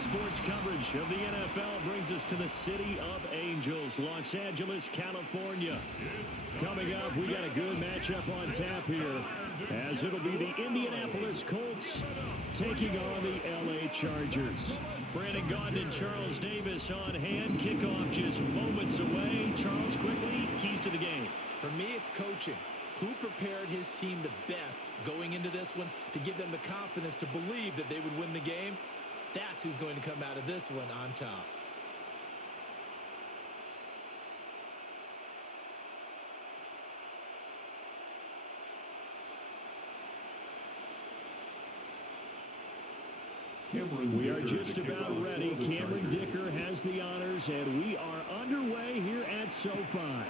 Sports coverage of the NFL brings us to the City of Angels, Los Angeles, California. Coming up, we got a good matchup on tap here, as it'll be the Indianapolis Colts taking on the LA Chargers. Brandon Gaudin and Charles Davis on hand. Kickoff just moments away. Charles, quickly, keys to the game. For me, it's coaching. Who prepared his team the best going into this one to give them the confidence to believe that they would win the game? That's who's going to come out of this one on top. We are just about ready. Cameron Dicker has the honors, and we are underway here at SoFi.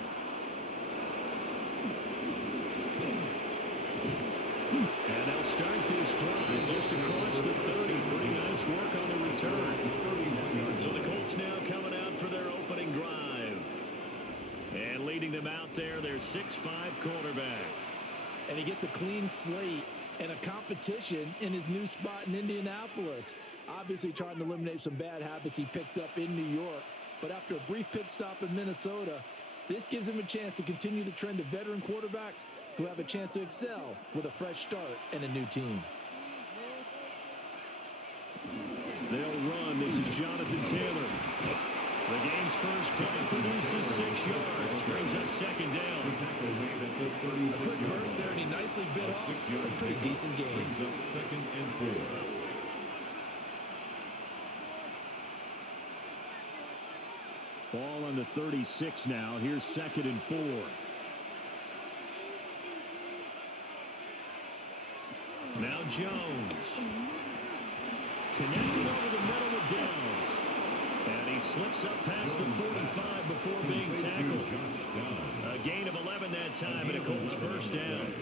And they'll start this drive just across the 30. Pretty nice work on the return. So the Colts now coming out for their opening drive. And leading them out there, their 6'5" quarterback. And he gets a clean slate and a competition in his new spot in Indianapolis. Obviously trying to eliminate some bad habits he picked up in New York. But after a brief pit stop in Minnesota, this gives him a chance to continue the trend of veteran quarterbacks who have a chance to excel with a fresh start and a new team. They'll run. This is Jonathan Taylor. The game's first play produces 6 yards. Brings up second down. A quick burst there, and he nicely bit off a pretty decent game. Brings up 2nd and 4. Ball on the 36 now. Here's 2nd and 4. Now Jones. Connected over the middle with Downs. And he slips up past the 45 before being tackled. A gain of 11 that time, and a Colts first down.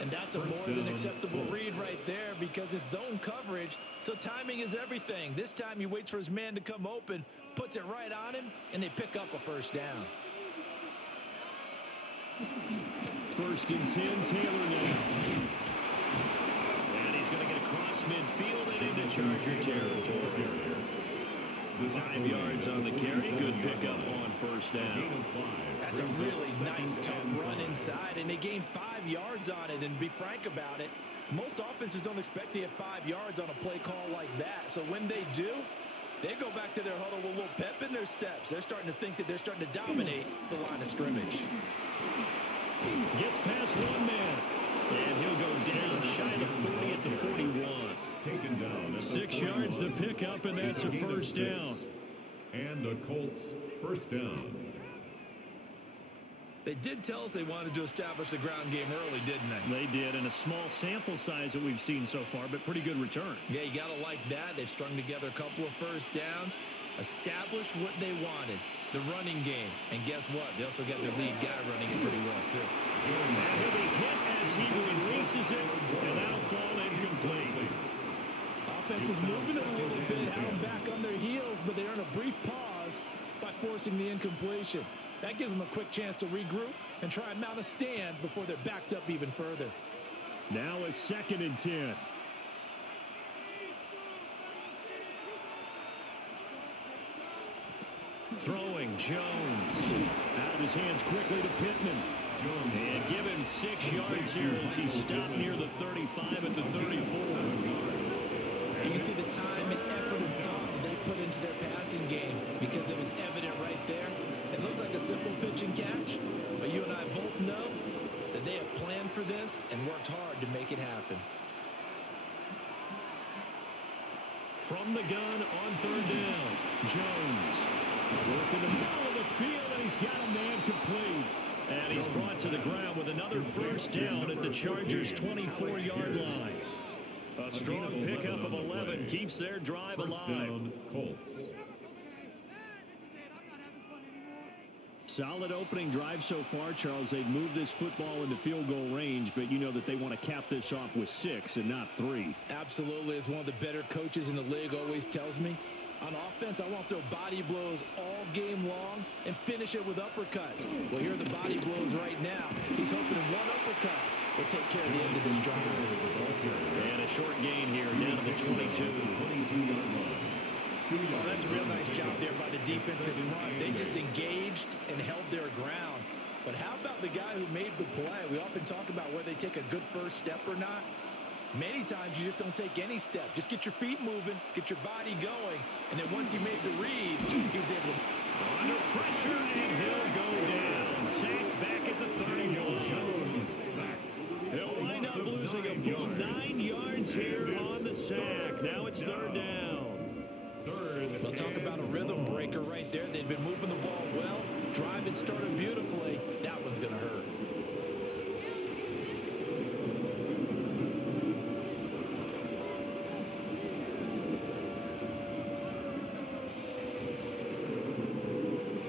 And that's a more than acceptable read right there because it's zone coverage, so timing is everything. This time he waits for his man to come open, puts it right on him, and they pick up a first down. 1st and 10, Taylor now. And he's going to get across midfield and into Charger territory. 5 yards on the carry. Good pickup on first down. That's a really nice, tough run inside, and they gained 5 yards on it. And be frank about it, most offenses don't expect to get 5 yards on a play call like that. So when they do, they go back to their huddle with a little pep in their steps. They're starting to think that they're starting to dominate the line of scrimmage. Gets past one man. And he'll go down shy of the 40 at the 41. Taken down. 6 yards the pickup, and that's a first down. And the Colts first down. They did tell us they wanted to establish the ground game early, didn't they? They did, and a small sample size that we've seen so far, but pretty good return. Yeah, you got to like that. They've strung together a couple of first downs, established what they wanted, the running game. And guess what? They also got their lead guy running it pretty well, too. And he'll be hit as he releases it, and that'll fall incomplete. Offense was moving a little bit, had them back on their heels, but they earn a brief pause by forcing the incompletion. That gives them a quick chance to regroup and try and mount a stand before they're backed up even further. Now a 2nd and 10. Throwing Jones. Out of his hands quickly to Pittman. And give him 6 yards here as he stopped near the 35 at the 34. You can see the time and effort and thought that they put into their passing game because it was evident right there. It looks like a simple pitch and catch, but you and I both know that they have planned for this and worked hard to make it happen. From the gun on 3rd down, Jones. Working the middle of the field, and he's got a man complete. And he's brought to the ground with another first down at the Chargers' 24-yard line. A strong pickup of 11 keeps their drive alive. Colts. Solid opening drive so far, Charles. They've moved this football into field goal range, but you know that they want to cap this off with 6 and not 3. Absolutely. As one of the better coaches in the league always tells me, on offense, I want to throw body blows all game long and finish it with uppercuts. Well, here are the body blows right now. He's hoping one uppercut will take care of the end of this drive. And a short gain here down to the 22. 22-yard line. yards. That's a real nice job there by the defensive front. They just engaged and held their ground. But how about the guy who made the play? We often talk about whether they take a good first step or not. Many times you just don't take any step. Just get your feet moving, get your body going, and then once he made the read, he was able to... Under pressure, and he'll go down. Sacked back at the 31. He'll wind up losing a full 9 yards here on the sack. Now it's third down. We'll talk about a rhythm breaker right there. They've been moving the ball well. Drive had started beautifully. That one's going to hurt.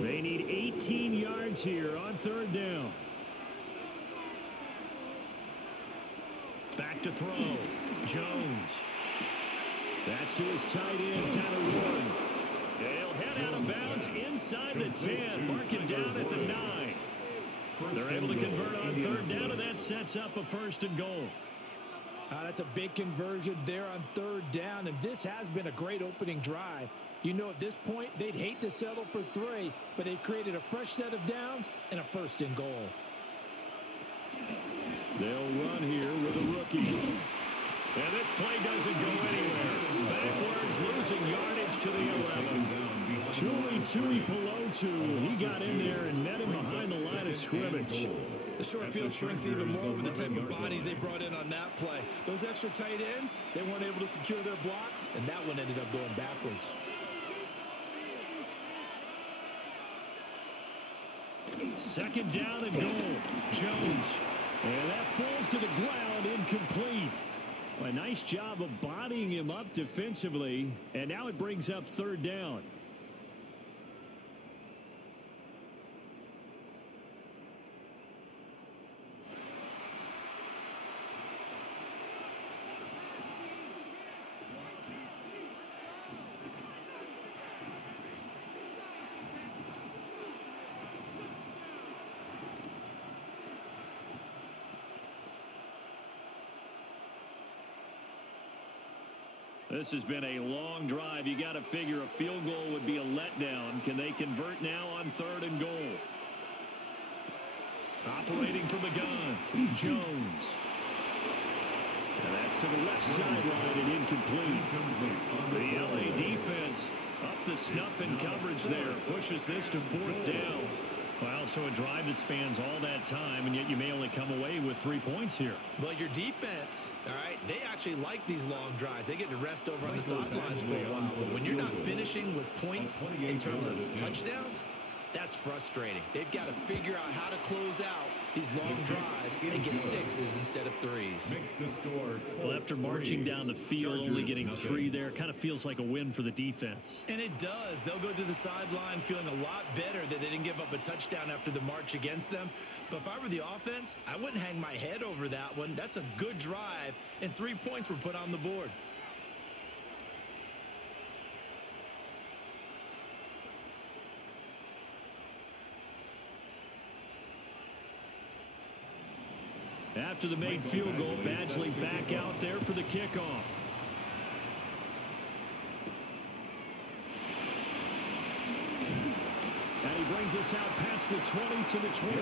They need 18 yards here on third down. Back to throw. Jones. That's to his tight end, Tanner Warren. They'll head out of bounds inside the 10. Mark it down at the 9. They're able to convert on third down, and that sets up a first and goal. That's a big conversion there on third down, and this has been a great opening drive. You know, at this point, they'd hate to settle for 3, but they've created a fresh set of downs and a first and goal. They'll run here with a rookie. And this play doesn't go anywhere. Backwards, losing yardage to the 11. Tui Pelotu, he got in there and met him behind the line of scrimmage. The short field shrinks even more with the type of bodies they brought in on that play. Those extra tight ends, they weren't able to secure their blocks, and that one ended up going backwards. Second down and goal. Jones. And that falls to the ground, incomplete. A nice job of bodying him up defensively, and now it brings up third down. This has been a long drive. You got to figure a field goal would be a letdown. Can they convert now on third and goal? Operating from the gun, Jones. And that's to the left sideline and incomplete. The LA defense up the snuff in coverage there. Pushes this to fourth down. Well, so a drive that spans all that time, and yet you may only come away with 3 points here. Well, your defense, all right, they actually like these long drives. They get to rest over on the sidelines for a while. But when you're not finishing with points in terms of touchdowns, that's frustrating. They've got to figure out how to close out these long drives and get 6s instead of 3s. Well, after marching down the field, only getting 3 there, kind of feels like a win for the defense. And it does. They'll go to the sideline feeling a lot better that they didn't give up a touchdown after the march against them. But if I were the offense, I wouldn't hang my head over that one. That's a good drive, and 3 points were put on the board. After the made field goal, Badgley back out there for the kickoff. And he brings us out past the 20 to the 24.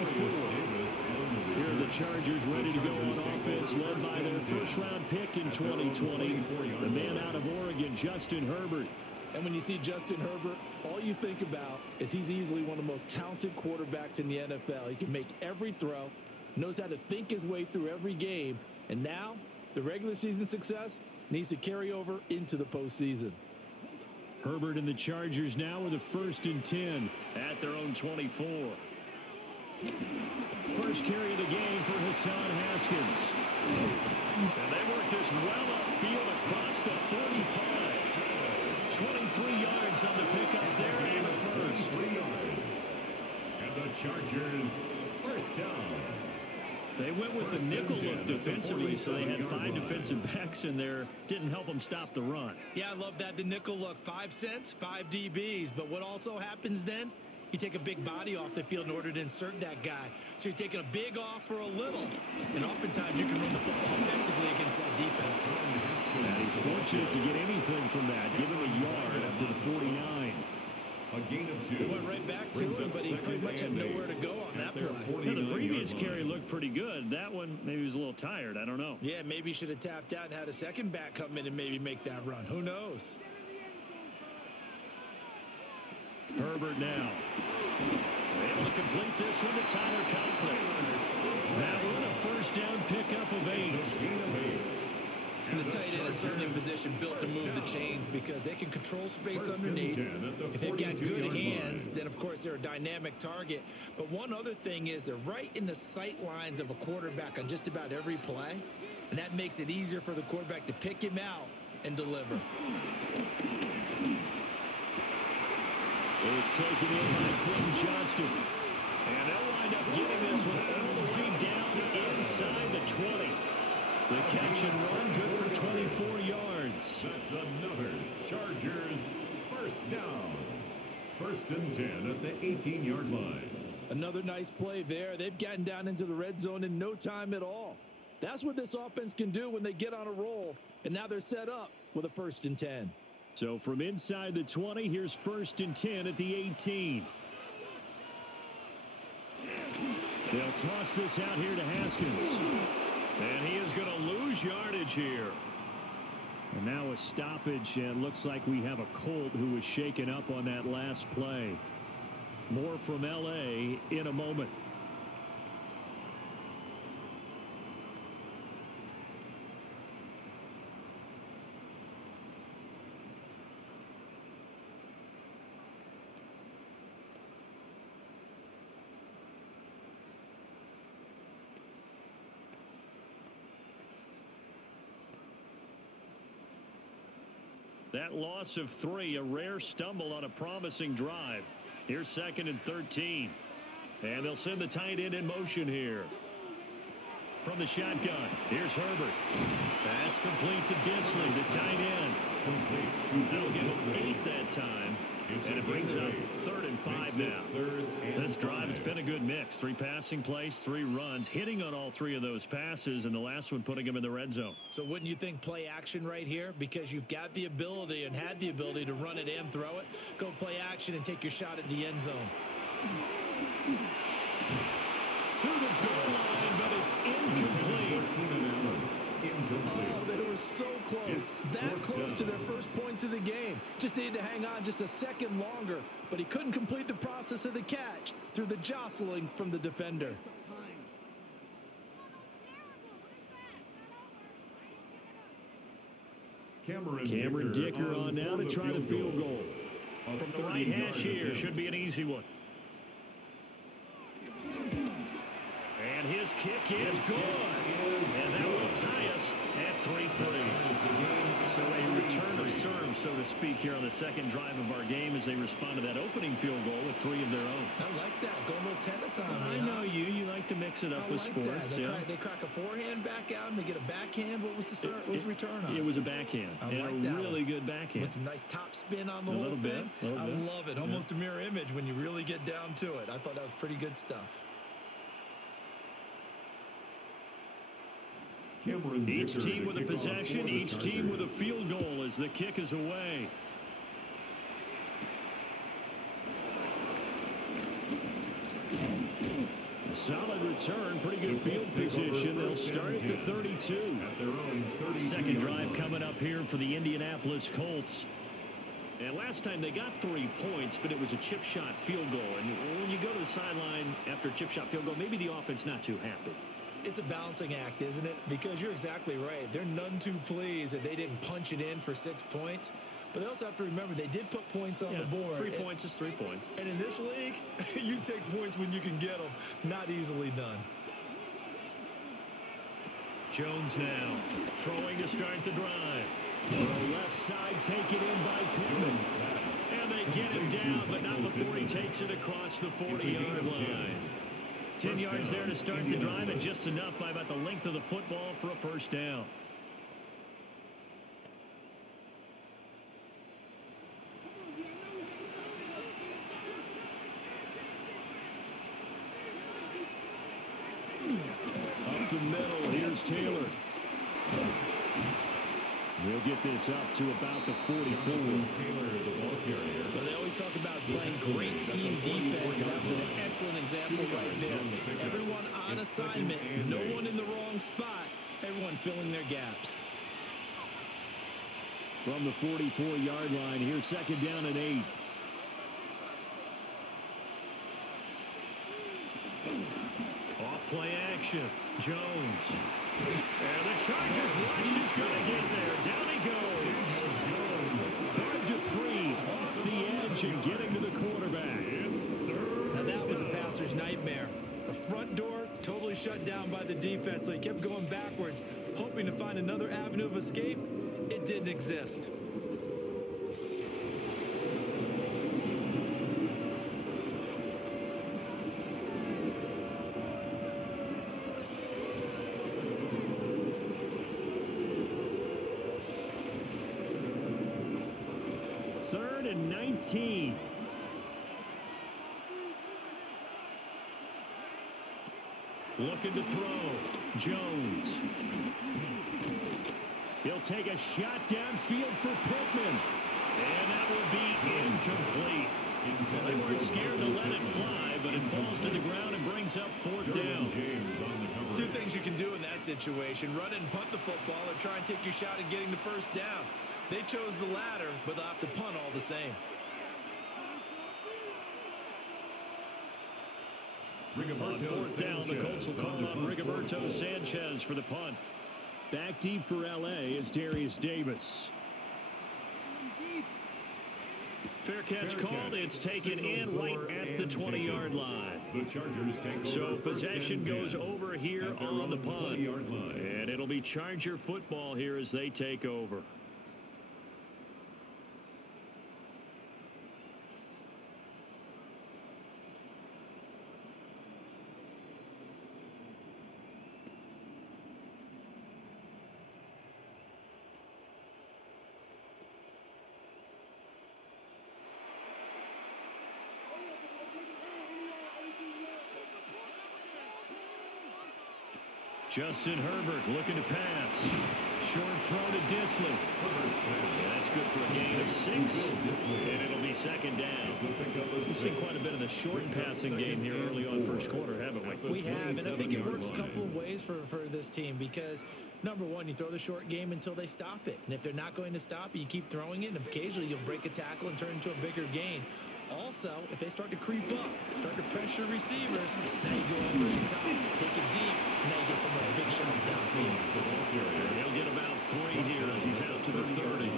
Here are the Chargers ready to go on offense, led by their first-round pick in 2020, the man out of Oregon, Justin Herbert. And when you see Justin Herbert, all you think about is he's easily one of the most talented quarterbacks in the NFL. He can make every throw, knows how to think his way through every game, and now the regular season success needs to carry over into the postseason. Herbert and the Chargers now with a 1st and 10 at their own 24. First carry of the game for Hassan Haskins. And they work this well upfield across the 45. 23 yards on the pickup there and a first. 3 yards. And the Chargers first down. They went with the nickel look defensively, so they had 5 defensive backs in there. Didn't help them stop the run. Yeah, I love that. The nickel look, 5 cents, 5 DBs. But what also happens then? You take a big body off the field in order to insert that guy. So you're taking a big off for a little. And oftentimes you can run the football effectively against that defense. And he's fortunate to get anything from that. Give him a yard up to the 49. A gain of 2. He went right back to him, but he pretty much had nowhere to go on that play. The previous carry looked pretty good. That one, maybe he was a little tired. I don't know. Yeah, maybe he should have tapped out and had a second back come in and maybe make that run. Who knows? Herbert now. Able to complete this one to Tyler Conklin. That one a first down pickup of 8. And the tight end is certainly in position built to move the chains because they can control space underneath. If they've got good hands, then of course they're a dynamic target. But one other thing is they're right in the sight lines of a quarterback on just about every play. And that makes it easier for the quarterback to pick him out and deliver. It's taken in by Quentin Johnston. And they'll wind up getting this one all the way down inside the 20. The catch and run, good for 24 yards. That's another Chargers first down. 1st and 10 at the 18-yard line. Another nice play there. They've gotten down into the red zone in no time at all. That's what this offense can do when they get on a roll. And now they're set up with a 1st and 10. So from inside the 20, here's 1st and 10 at the 18. They'll toss this out here to Haskins. And he is going to lose yardage here. And now a stoppage, and looks like we have a Colt who was shaken up on that last play. More from L.A. in a moment. That loss of 3, a rare stumble on a promising drive. Here's 2nd and 13. And they'll send the tight end in motion here. From the shotgun, here's Herbert. That's complete to Disley, the tight end. They'll get him 8 that time. And it brings up 3rd and 5 now. This drive, it's been a good mix. 3 passing plays, 3 runs, hitting on all 3 of those passes, and the last one putting him in the red zone. So wouldn't you think play action right here? Because you've got the ability and had the ability to run it and throw it. Go play action and take your shot at the end zone. To the goal line, but it's incomplete. Oh, they were so close. That close to their first points of the game. Just needed to hang on just a second longer. But he couldn't complete the process of the catch through the jostling from the defender. Cameron Dicker on now to try the field goal. From the right hash here, should be an easy one. And his kick is good. And that will tie us at 3-3. So a return of serve, so to speak, here on the second drive of our game as they respond to that opening field goal with 3 of their own. I like that. Go a little tennis on me. I know you. You like to mix it up with sports. They crack a forehand back out and they get a backhand. What was the serve? What was the return on? It was a backhand. I like and a that really good backhand. With some nice top spin on the whole thing. I love it. Almost a mirror image when you really get down to it. I thought that was pretty good stuff. Each team with a possession, each team with a field goal as the kick is away. A solid return, pretty good field position. They'll start at the 32. Second drive coming up here for the Indianapolis Colts. And last time they got 3 points, but it was a chip shot field goal. And when you go to the sideline after a chip shot field goal, maybe the offense not too happy. It's a balancing act, isn't it? Because you're exactly right. They're none too pleased that they didn't punch it in for 6 points. But they also have to remember they did put points on the board. 3 points is 3 points. And in this league, you take points when you can get them. Not easily done. Jones now throwing to start the drive. The left side taken in by Pittman. And they get him down, but not before he takes it across the 40-yard line. 10 yards there to start the drive, and just enough by about the length of the football for a first down. Up the middle, here's Taylor. He'll get this up to about the 44. Well, they always talk about playing great team defense, and that was an excellent example right there. Everyone on assignment, no one in the wrong spot, everyone filling their gaps. From the 44-yard line, here's second down and 8. Off play action. Jones. And the Chargers rush is going to get there. Down he goes. Bud Dupree off the edge and getting to the quarterback. Now that was a passer's nightmare. The front door totally shut down by the defense, so he kept going backwards, hoping to find another avenue of escape. It didn't exist. Third and 19. Looking to throw. Jones. He'll take a shot downfield for Pittman. And that will be incomplete. Well, they weren't scared to let it fly, but it falls to the ground and brings up fourth down. Two things you can do in that situation: run and punt the football, or try and take your shot at getting the first down. They chose the latter, but they'll have to punt all the same. On fourth down, the Colts will call on Rigoberto Sanchez for the punt. Back deep for L.A. is Darius Davis. Fair catch called. It's taken in right at the 20-yard line. The Chargers take so possession goes over here on the punt. And it'll be Charger football here as they take over. Justin Herbert looking to pass. Short throw to Disley. Yeah, that's good for a gain of 6. And it'll be second down. We've seen quite a bit of the short passing game here early on first quarter, haven't we? We have, and I think it works a couple of ways for this team because, number one, you throw the short game until they stop it. And if they're not going to stop it, you keep throwing it, and occasionally you'll break a tackle and turn into a bigger gain. Also, if they start to creep up, start to pressure receivers, now you go over the top, take it deep, and now you get some of those big shots downfield. He'll get about 3 here as he's out to the 30.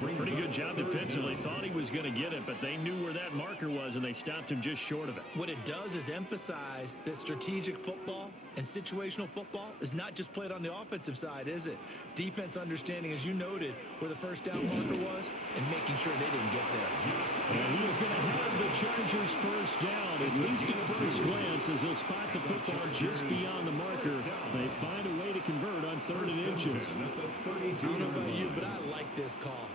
Pretty good job defensively. Thought he was going to get it, but they knew where that marker was, and they stopped him just short of it. What it does is emphasize that strategic football and situational football is not just played on the offensive side, is it? Defense understanding, as you noted, where the first down marker was and making sure they didn't get there. And he is going to have the Chargers first down, at least at first glance, as they'll spot the football just beyond the marker. They find a way to convert on 3rd and inches. I don't know about you, but I like this call.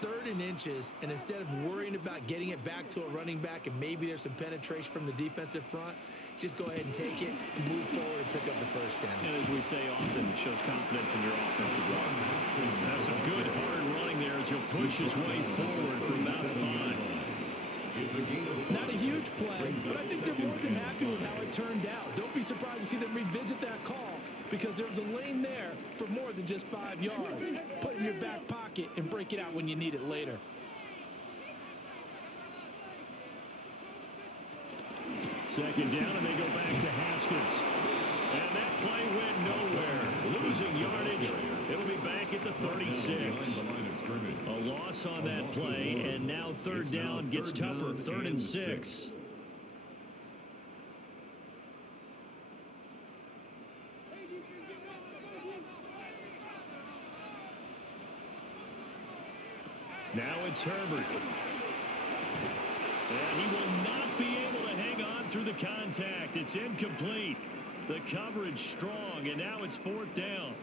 3rd and inches, and instead of worrying about getting it back to a running back and maybe there's some penetration from the defensive front, just go ahead and take it, move forward, and pick up the first down. And as we say often, it shows confidence in your offensive line. That's some good hard running there as he'll push his way forward for about 5. Not a huge play, but I think they're more than happy with how it turned out. Don't be surprised to see them revisit that call because there was a lane there for more than just 5 yards. Put it in your back pocket and break it out when you need it later. Second down, and they go back to Haskins. And that play went nowhere. Losing yardage. It'll be back at the 36. A loss on that play, and now 3rd down gets tougher. 3rd and 6. Now it's Herbert. And he will not be able to hang on through the contact. It's incomplete. The coverage strong, and now it's 4th down.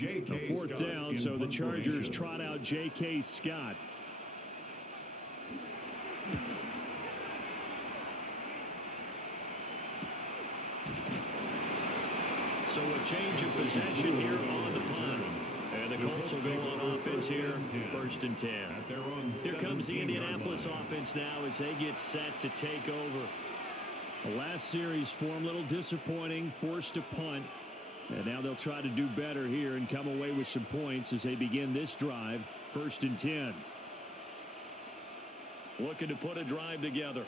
J.K. A fourth Scott down, in so the Chargers formation. trot out J.K. Scott. So a change of possession here on the punt. And the Colts will go on offense here, 1st and 10. Here comes the Indianapolis offense now as they get set to take over. The last series form a little disappointing, forced to punt. And now they'll try to do better here and come away with some points as they begin this drive, 1st and 10. Looking to put a drive together.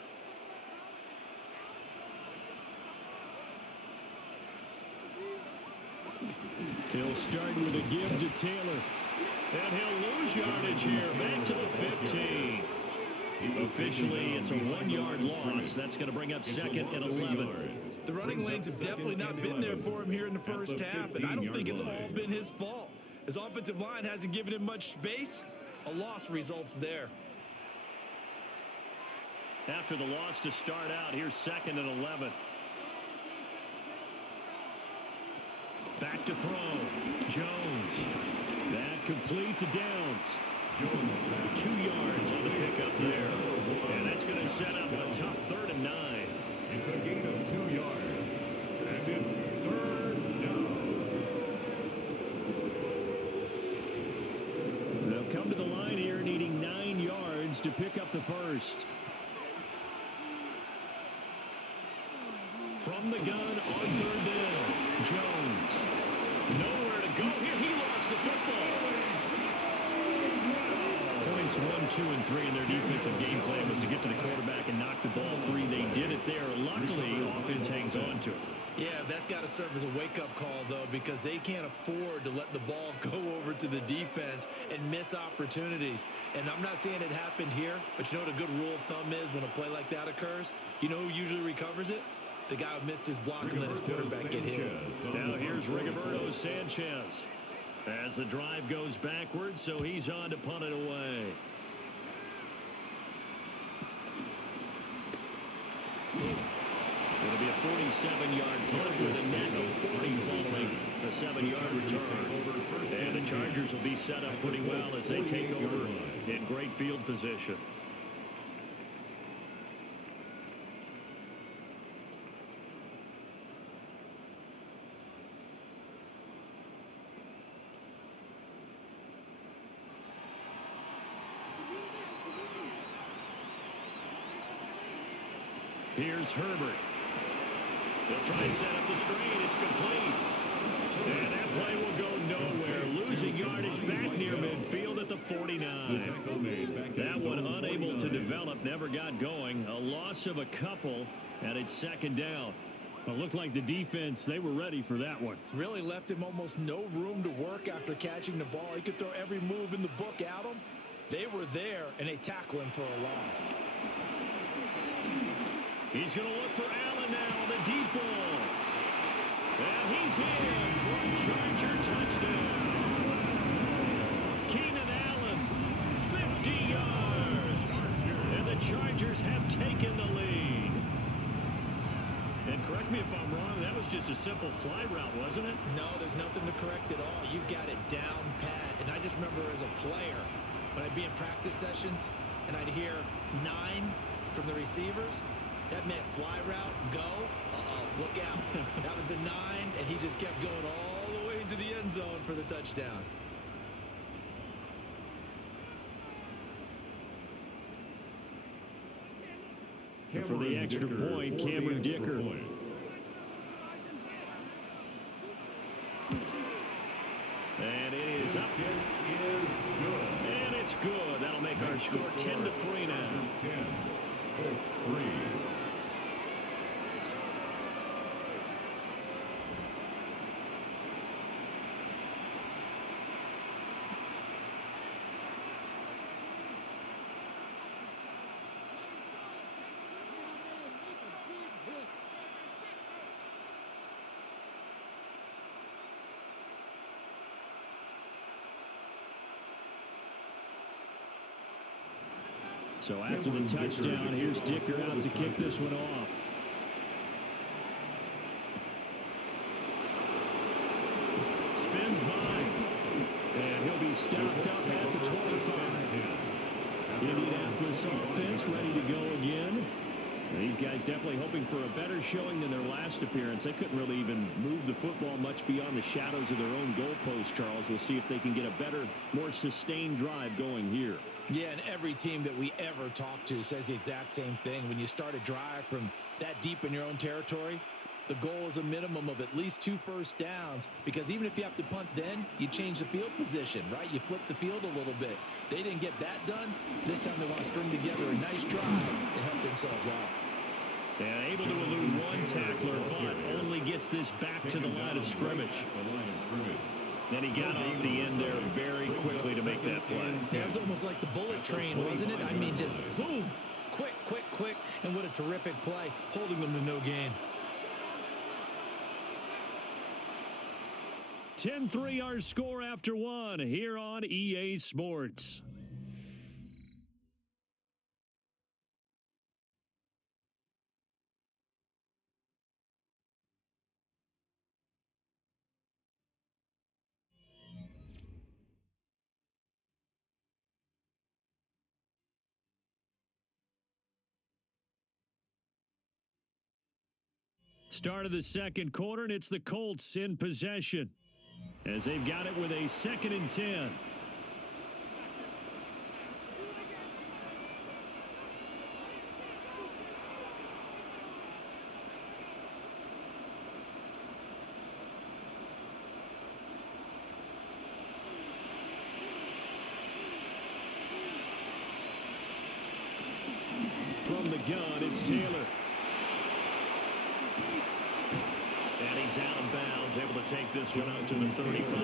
He'll start with a give to Taylor. And he'll lose yardage here, back to the 15. Officially, it's a 1-yard loss. That's going to bring up 2nd and 11. The running lanes have definitely not been there for him here in the first half, and I don't think it's all been his fault. His offensive line hasn't given him much space. A loss results there. After the loss to start out, here's 2nd and 11. Back to throw. Jones. That complete to Downs. 2 yards on the pickup there. And that's going to set up a tough 3rd and 9. It's a gain of 2 yards. And it's 3rd down. They'll come to the line here needing 9 yards to pick up the first. From the gun on 3rd down. Jones. Nowhere to go here. He lost the football. Points 1, 2, and 3 in their defensive game plan was to get to the quarterback and knock the ball free. They did it there. Luckily, offense hangs on to it. Yeah, that's got to serve as a wake-up call, though, because they can't afford to let the ball go over to the defense and miss opportunities. And I'm not saying it happened here, but you know what a good rule of thumb is when a play like that occurs? You know who usually recovers it? The guy who missed his block and let his quarterback get hit. Now here's Rigoberto Sanchez as the drive goes backwards, so he's on to punt it away. It'll be a 47-yard punt with a net of 40 following a 7-yard return. And the Chargers will be set up pretty well as they take over in great field position. Here's Herbert. They'll try and set up the screen. It's complete. And that play will go nowhere. Losing yardage back near midfield at the 49. That one unable to develop, never got going. A loss of a couple, and it's 2nd down. It looked like the defense, they were ready for that one. Really left him almost no room to work after catching the ball. He could throw every move in the book at him. They were there, and they tackle him for a loss. He's going to look for Allen now on the deep ball. And he's in for a Charger touchdown. Keenan Allen, 50 yards. And the Chargers have taken the lead. And correct me if I'm wrong, that was just a simple fly route, wasn't it? No, there's nothing to correct at all. You've got it down pat. And I just remember as a player, when I'd be in practice sessions, and I'd hear 9 from the receivers, that meant fly route, go, look out. That was the 9, and he just kept going all the way into the end zone for the touchdown. And for the extra point, Cameron Dicker. And it is up. And it's good. That'll make our score 10-3 now. Colts 3. So after the touchdown, here's Dicker out to kick this one off. Spins by. he'll be stopped up at the 25. Indianapolis offense ready to go again. These guys definitely hoping for a better showing than their last appearance. They couldn't really even move the football much beyond the shadows of their own goalpost, Charles. We'll see if they can get a better, more sustained drive going here. Yeah, and every team that we ever talk to says the exact same thing. When you start a drive from that deep in your own territory, the goal is a minimum of at least 2 first downs, because even if you have to punt then, you change the field position, right? You flip the field a little bit. They didn't get that done. This time they want to string together a nice drive and help themselves out. And able to elude one tackler, but only gets this back to the line of scrimmage. And he got off the end there very quickly to make that play. Yeah, it was almost like the bullet train, wasn't it? I mean, just zoom. Quick, quick, quick. And what a terrific play, holding them to no gain. 10-3 our score after one here on EA Sports. Start of the second quarter, and it's the Colts in possession as they've got it with a 2nd and 10. From the gun, it's Taylor. And he's out of bounds, able to take this one out to the 35.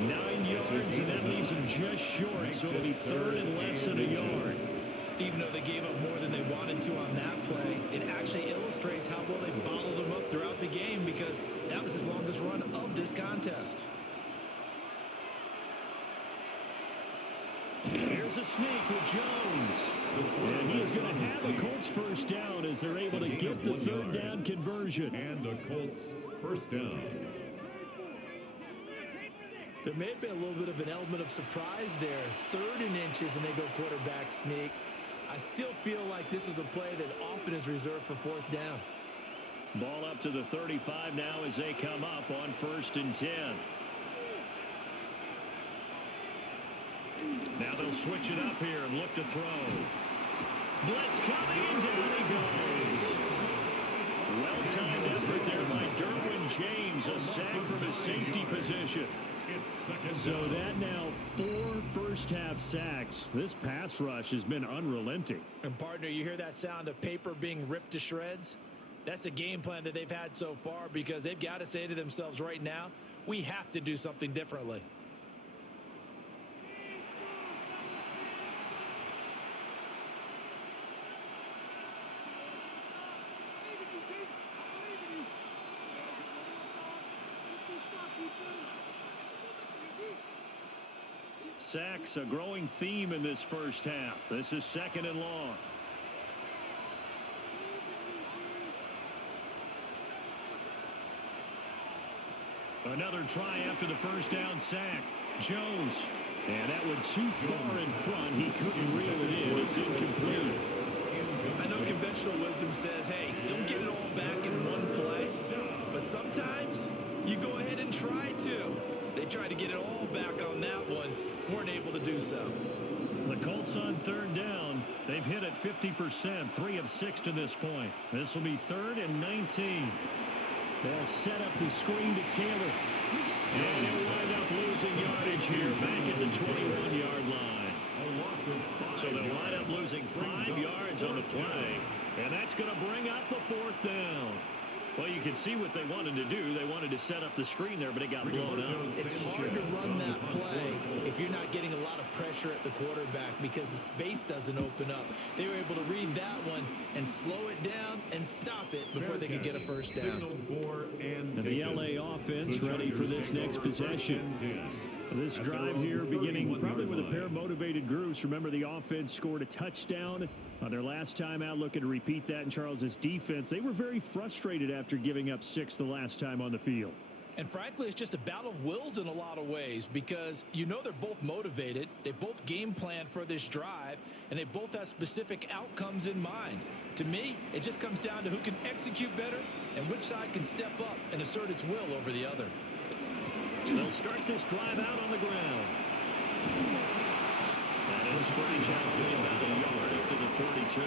9 yards, and that leaves him just short, so it'll be 3rd and less than a yard. Even though they gave up more than they wanted to on that play, it actually illustrates how well they bottled them up throughout the game, because that was his longest run of this contest. Here's a sneak with Jones. And he is going to have a Colts first down as they're able to get the 3rd down conversion. And a Colts first down. There may have been a little bit of an element of surprise there. 3rd and inches, and they go quarterback sneak. I still feel like this is a play that often is reserved for 4th down. Ball up to the 35 now as they come up on 1st and 10. Now they'll switch it up here and look to throw. Blitz coming, and down he goes. Well-timed effort there by Derwin James, a sack from his safety position. So that now 4 first-half sacks. This pass rush has been unrelenting. And, partner, you hear that sound of paper being ripped to shreds? That's a game plan that they've had so far, because they've got to say to themselves right now, we have to do something differently. Sacks, a growing theme in this first half. This is 2nd and long. Another try after the first down sack. Jones. And that went too far in front. He couldn't reel it in. It's incomplete. I know conventional wisdom says, hey, don't get it all back in one play. But sometimes you go ahead and try to. They tried to get it all back on that one. Weren't able to do so. The Colts on 3rd down. They've hit it 50%, 3 of 6 to this point. This will be 3rd and 19. They'll set up the screen to Taylor. And they'll wind up losing yardage here back at the 21-yard line. So they'll wind up losing 5 yards on the play. And that's going to bring up the 4th down. Well, you can see what they wanted to do. They wanted to set up the screen there, but it got blown up. It's hard to run that play if you're not getting a lot of pressure at the quarterback, because the space doesn't open up. They were able to read that one and slow it down and stop it before they could get a first down. And the LA offense ready for this next possession. This drive here beginning probably with a pair of motivated groups. Remember, the offense scored a touchdown on their last time out, looking to repeat that in Charles's defense. They were very frustrated after giving up 6 the last time on the field. And frankly, it's just a battle of wills in a lot of ways because you know they're both motivated, they both game plan for this drive, and they both have specific outcomes in mind. To me, it just comes down to who can execute better and which side can step up and assert its will over the other. They'll start this drive out on the ground. And it'll scratch out only about a yard up to the 32.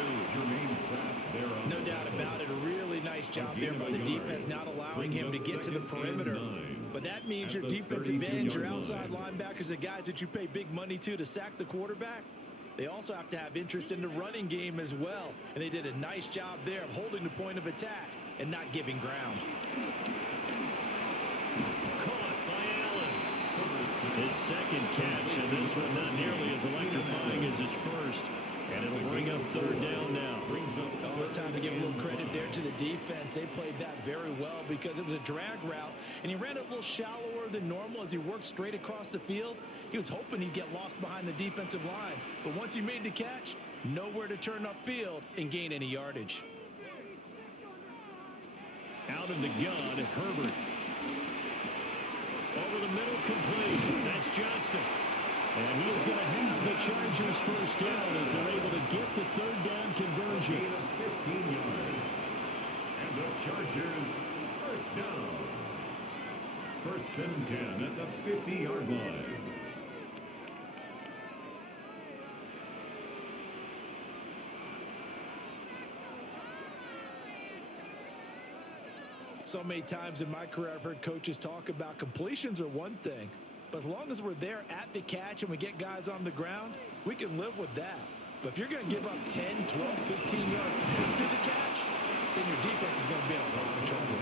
No doubt about it. A really nice job there by the defense, not allowing him to get to the perimeter. But that means your defensive ends, your outside linebackers, the guys that you pay big money to sack the quarterback, they also have to have interest in the running game as well. And they did a nice job there of holding the point of attack and not giving ground. Caught by Allen. His second catch, and this one not nearly as electrifying as his first. And it'll bring up third down now. Oh, it's time to give a little credit there to the defense. They played that very well because it was a drag route, and he ran it a little shallower than normal as he worked straight across the field. He was hoping he'd get lost behind the defensive line, but once he made the catch, nowhere to turn upfield and gain any yardage. Out of the gun, Herbert. Over the middle, complete. That's Johnston. And he is going to have the Chargers first down as they're able to get the third down conversion. 15 yards. And the Chargers first down. First and 10 at the 50-yard line. So many times in my career, I've heard coaches talk about completions are one thing. But as long as we're there at the catch and we get guys on the ground, we can live with that. But if you're going to give up 10, 12, 15 yards after the catch, then your defense is going to be in a lot of trouble.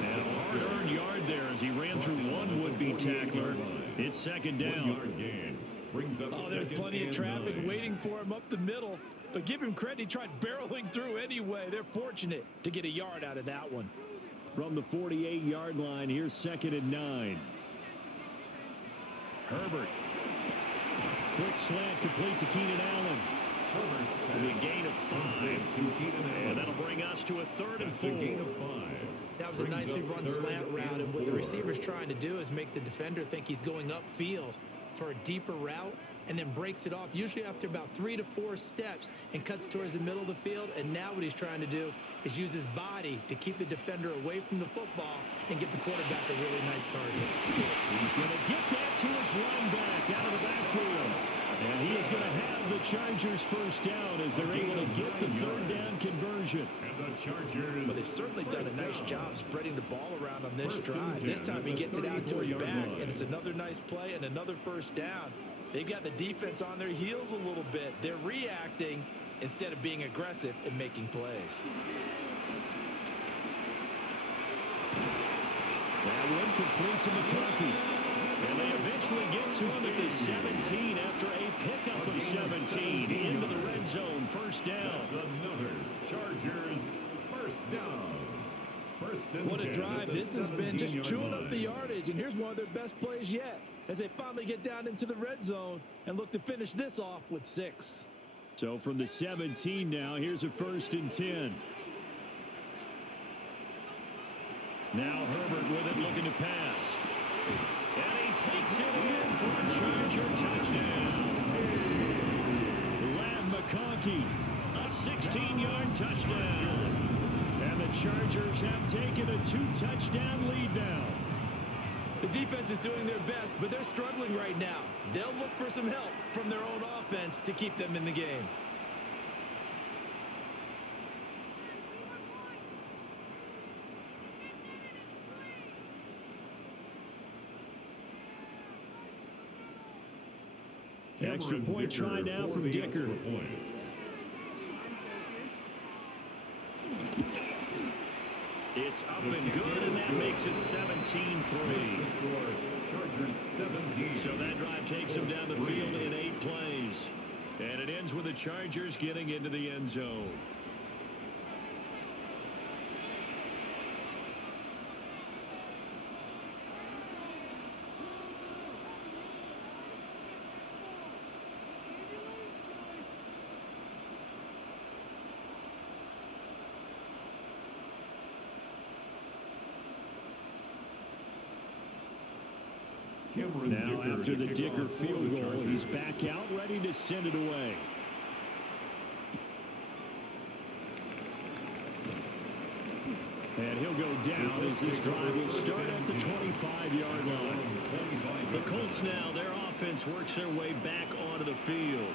And a hard-earned yard there as he ran through one would-be tackler. It's second down. Oh, there's plenty of traffic waiting for him up the middle. But give him credit, he tried barreling through anyway. They're fortunate to get a yard out of that one. From the 48-yard line, here's second and 9. Herbert. Quick slant complete to Keenan Allen. Herbert's a gain of 5 to Keenan Allen. And that'll bring us to a third and 4. That was a nicely run slant route, and what the receiver's trying to do is make the defender think he's going upfield for a deeper route and then breaks it off, usually after about 3 to 4 steps, and cuts towards the middle of the field. And now what he's trying to do is use his body to keep the defender away from the football and give the quarterback a really nice target. He's going to get that to his running back out of the backfield. And he is going to have the Chargers first down as they're able to get the third down conversion. And the Chargers. But they've certainly done a nice job spreading the ball around on this drive. This time he gets it out to his back, and it's another nice play and another first down. They've got the defense on their heels a little bit. They're reacting instead of being aggressive and making plays. That one complete to McConkey. And they eventually get to him at the 17 after a pickup of 17 into the red zone. First down. That's another Chargers first down. First and what a 10 drive this has been, just chewing line. up the yardage. And here's one of their best plays yet as they finally get down into the red zone and look to finish this off with 6. So from the 17 now, here's a first and 10. Now Herbert with it, looking to pass. And he takes it in for a Charger touchdown. Lad McConkey, a 16-yard touchdown. And the Chargers have taken a 2-touchdown lead now. The defense is doing their best, but they're struggling right now. They'll look for some help from their own offense to keep them in the game. Extra point try now from Dicker. It's up and good, and that makes it 17-3. Chargers 17. So that drive takes them down the field in 8 plays. And it ends with the Chargers getting into the end zone. Now after the Dicker field goal, he's back out ready to send it away. And he'll go down as this drive will start at the 25-yard line. The Colts now, their offense works their way back onto the field.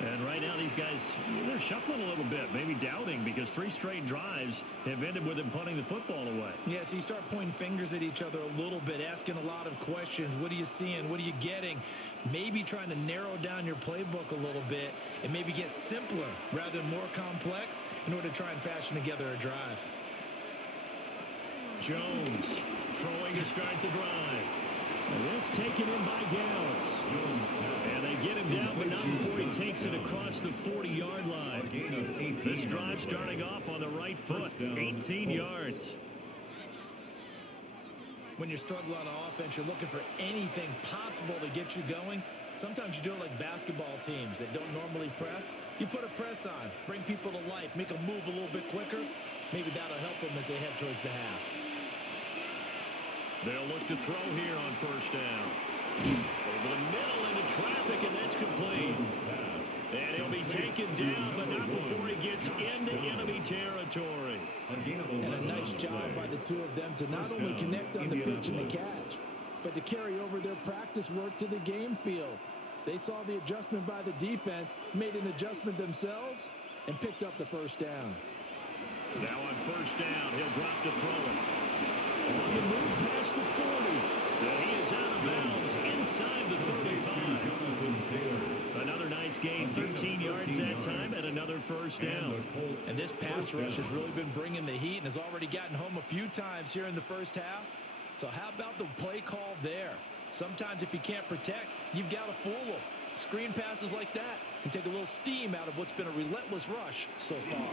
And right now these guys, they're shuffling a little bit, maybe doubting, because 3 straight drives have ended with them punting the football away. Yeah, so you start pointing fingers at each other a little bit, asking a lot of questions. What are you seeing? What are you getting? Maybe trying to narrow down your playbook a little bit and maybe get simpler rather than more complex in order to try and fashion together a drive. Jones throwing to start the drive. And this taken in by Downs. And they get him down, but not before he takes it across the 40-yard line. This drive starting off on the right foot, 18 yards. When you're struggling on offense, you're looking for anything possible to get you going. Sometimes you do it like basketball teams that don't normally press. You put a press on, bring people to life, make them move a little bit quicker. Maybe that'll help them as they head towards the half. They'll look to throw here on first down. Over the middle into traffic, and that's complete. And he'll be taken down, but not before he gets into enemy territory. And a nice job by the two of them to not only connect on the pitch and the catch, but to carry over their practice work to the game field. They saw the adjustment by the defense, made an adjustment themselves, and picked up the first down. Now on first down, he'll drop to throw it. On the move past the 40. And he is out of bounds inside the 35. Another nice gain, 13 yards that time, and another first down. And this pass rush has really been bringing the heat and has already gotten home a few times here in the first half. So how about the play call there? Sometimes if you can't protect, you've got to fool them. Screen passes like that can take a little steam out of what's been a relentless rush so far.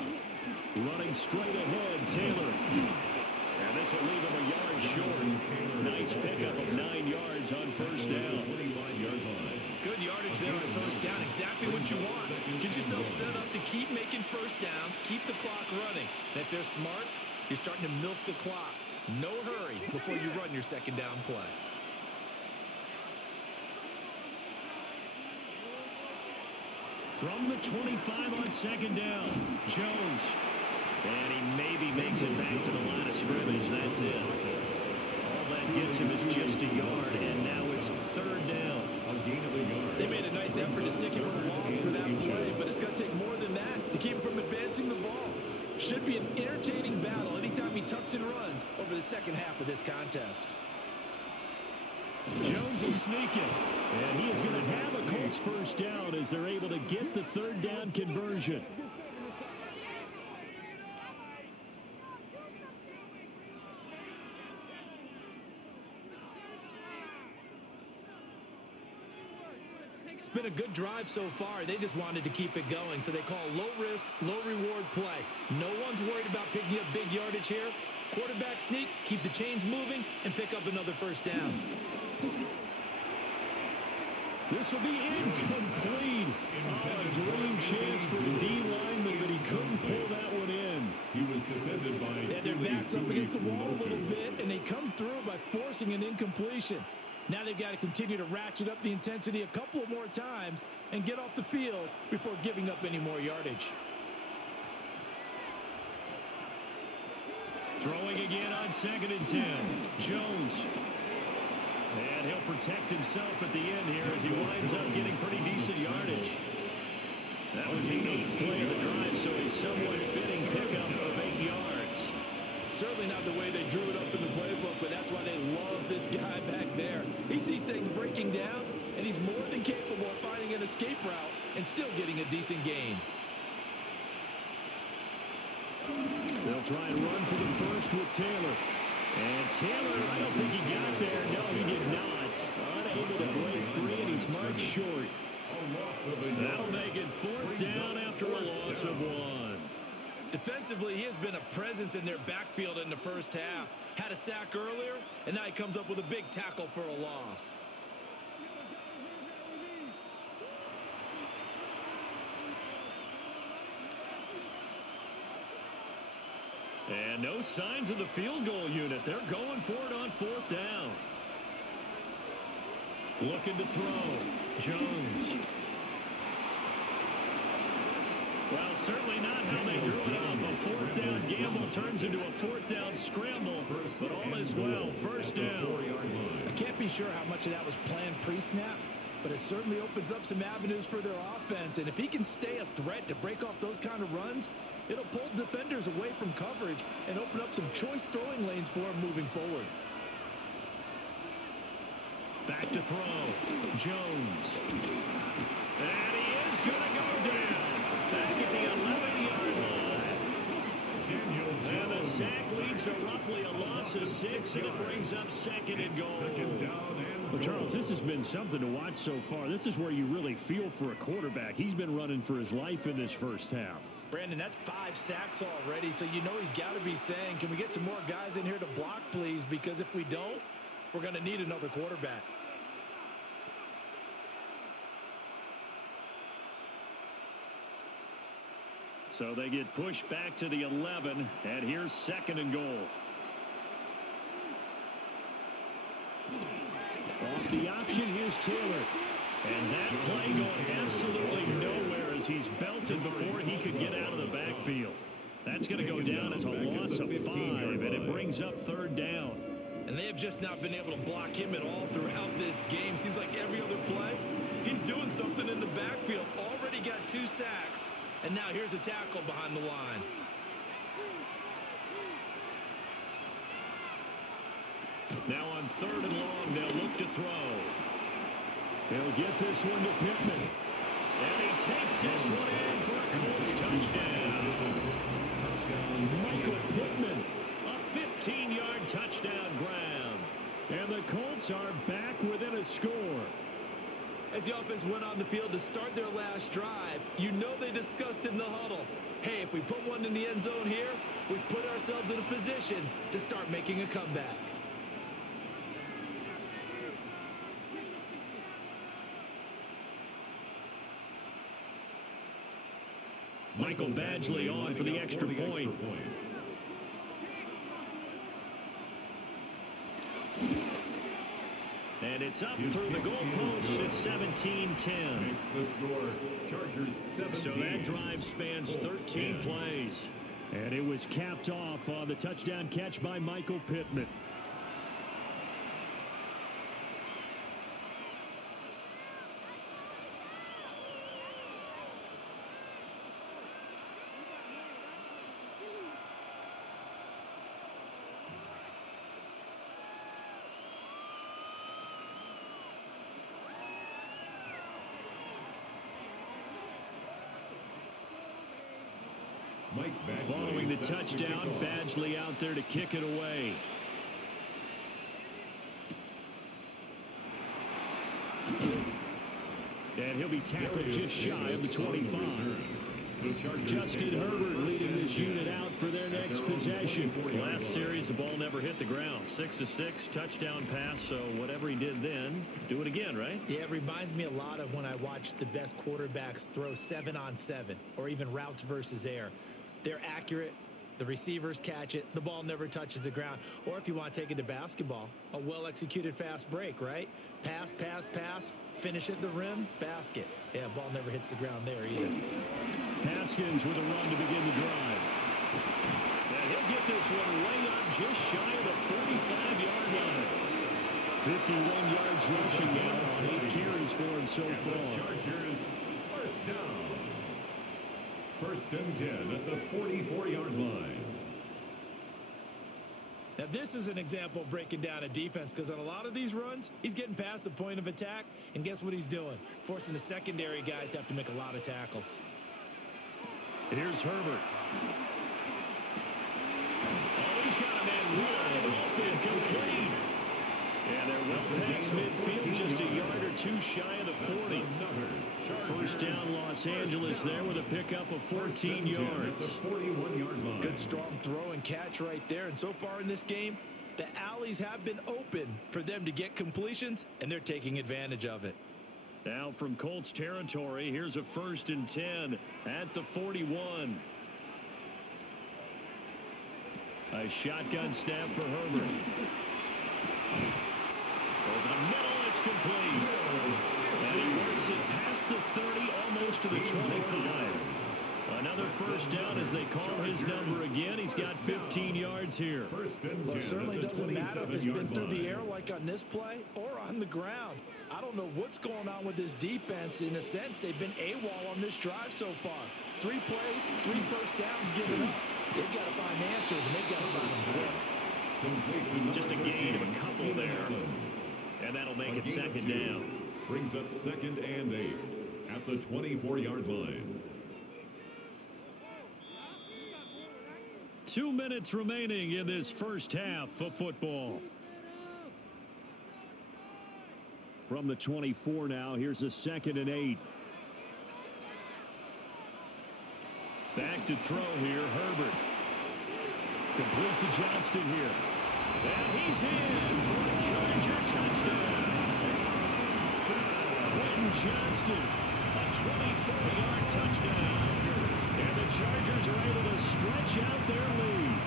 Running straight ahead, Taylor. And this will leave him a yard short. Nice pickup of 9 yards on first down. Good yardage there on first down. Exactly what you want. Get yourself set up to keep making first downs, keep the clock running. And if they're smart, you're starting to milk the clock. No hurry before you run your second down play. From the 25 on second down, Jones. And he maybe makes it back to the line of scrimmage. That's it. All that gets him is just a yard, and now it's third down. They made a nice effort to stick him with a loss for that play, but it's going to take more than that to keep him from advancing the ball. Should be an entertaining battle anytime he tucks and runs over the second half of this contest. Jones is sneaking, and he is going to have a Colts first down as they're able to get the third down conversion. It's been a good drive so far. They just wanted to keep it going, so they call low-risk, low-reward play. No one's worried about picking up big yardage here. Quarterback sneak, keep the chains moving, and pick up another first down. This will be incomplete. A dream chance for the D lineman, but he couldn't pull that one in. He was defended by their backs up against the wall a little bit, and they come through by forcing an incompletion. Now they've got to continue to ratchet up the intensity a couple of more times and get off the field before giving up any more yardage. Throwing again on 2nd and 10. Jones. And he'll protect himself at the end here as he winds up getting pretty decent yardage. That was the 8th play of the drive, so a somewhat fitting pickup of 8 yards. Certainly not the way they drew it up in the playbook, but that's why they love this guy back there. He sees things breaking down, and he's more than capable of finding an escape route and still getting a decent gain. They'll try and run for the first with Taylor. And Taylor, I don't think he got there. No, he did not. Unable to break free, and he's marked short. That'll make it 4th down after a loss of 1. Defensively, he has been a presence in their backfield in the first half. Had a sack earlier, and now he comes up with a big tackle for a loss. And no signs of the field goal unit. They're going for it on 4th down. Looking to throw. Jones. Well, certainly not how they drew it up. A fourth down gamble turns into a fourth down scramble, but all is well. First down. I can't be sure how much of that was planned pre-snap, but it certainly opens up some avenues for their offense. And if he can stay a threat to break off those kind of runs, it'll pull defenders away from coverage and open up some choice throwing lanes for him moving forward. Back to throw. Jones. And he is going to go down. Back at the 11-yard line. And the sack leads to roughly a loss of 6, and it brings up second and goal. Well, Charles, this has been something to watch so far. This is where you really feel for a quarterback. He's been running for his life in this first half. Brandon, that's 5 sacks already, so you know he's got to be saying, can we get some more guys in here to block, please? Because if we don't, we're going to need another quarterback. So they get pushed back to the 11, and here's second and goal. Off the option, here's Taylor. And that play going absolutely nowhere as he's belted before he could get out of the backfield. That's going to go down as a loss of 5, and it brings up third down. And they have just not been able to block him at all throughout this game. Seems like every other play, he's doing something in the backfield. Already got 2 sacks. And now here's a tackle behind the line. Now on third and long, they'll look to throw. He'll get this one to Pittman. And he takes this one in for a Colts touchdown. Michael Pittman, a 15-yard touchdown grab. And the Colts are back within a score. As the offense went on the field to start their last drive, you know they discussed in the huddle, hey, if we put one in the end zone here, we've put ourselves in a position to start making a comeback. Michael Badgley on for the extra point. And it's up through the goalposts. It's 17-10. Makes the score. Chargers 17. So that drive spans 13 plays. And it was capped off on the touchdown catch by Michael Pittman. Following the touchdown, Badgley out there to kick it away. And he'll be tackled just shy of the 25. Justin Herbert leading this unit out for their next possession. Last series, the ball never hit the ground. 6 of 6, touchdown pass, so whatever he did then, do it again, right? Yeah, it reminds me a lot of when I watch the best quarterbacks throw 7-on-7 or even routes versus air. They're accurate. The receivers catch it. The ball never touches the ground. Or if you want to take it to basketball, a well-executed fast break, right? Pass, pass, pass, finish at the rim, basket. Yeah, ball never hits the ground there either. Haskins with a run to begin the drive. And he'll get this one way up just shy of the 45-yard line. 51 yards rushing now on 8 carries for him so far. Chargers first down. First and 10 at the 44-yard line. Now, this is an example of breaking down a defense because on a lot of these runs, he's getting past the point of attack, and guess what he's doing? Forcing the secondary guys to have to make a lot of tackles. Here's Herbert. Oh, he's got a man wide open, complete. And they're well past midfield, just a yard or 2 shy of the 40. First down, Los Angeles there with a pickup of 14 yards. Good strong throw and catch right there. And so far in this game, the alleys have been open for them to get completions, and they're taking advantage of it. Now from Colts territory, here's a first and 10 at the 41. A shotgun snap for Herbert. Over the middle, it's complete. to the 25. Another first down as they call his number again. He's got 15 yards here. Well, it certainly doesn't matter if it's been through the air like on this play or on the ground. I don't know what's going on with this defense. In a sense, they've been AWOL on this drive so far. 3 plays, 3 first downs given up. They've got to find answers, and they've got to find them quick. Just a gain of a couple there. And that'll make it second down. Brings up 2nd and 8 at the 24-yard line. 2 minutes remaining in this first half of football. From the 24 now, here's a 2nd and 8. Back to throw here, Herbert. Complete to Johnston here. And he's in for a Charger touchdown. Quentin Johnston, a 24-yard touchdown. And the Chargers are able to stretch out their lead.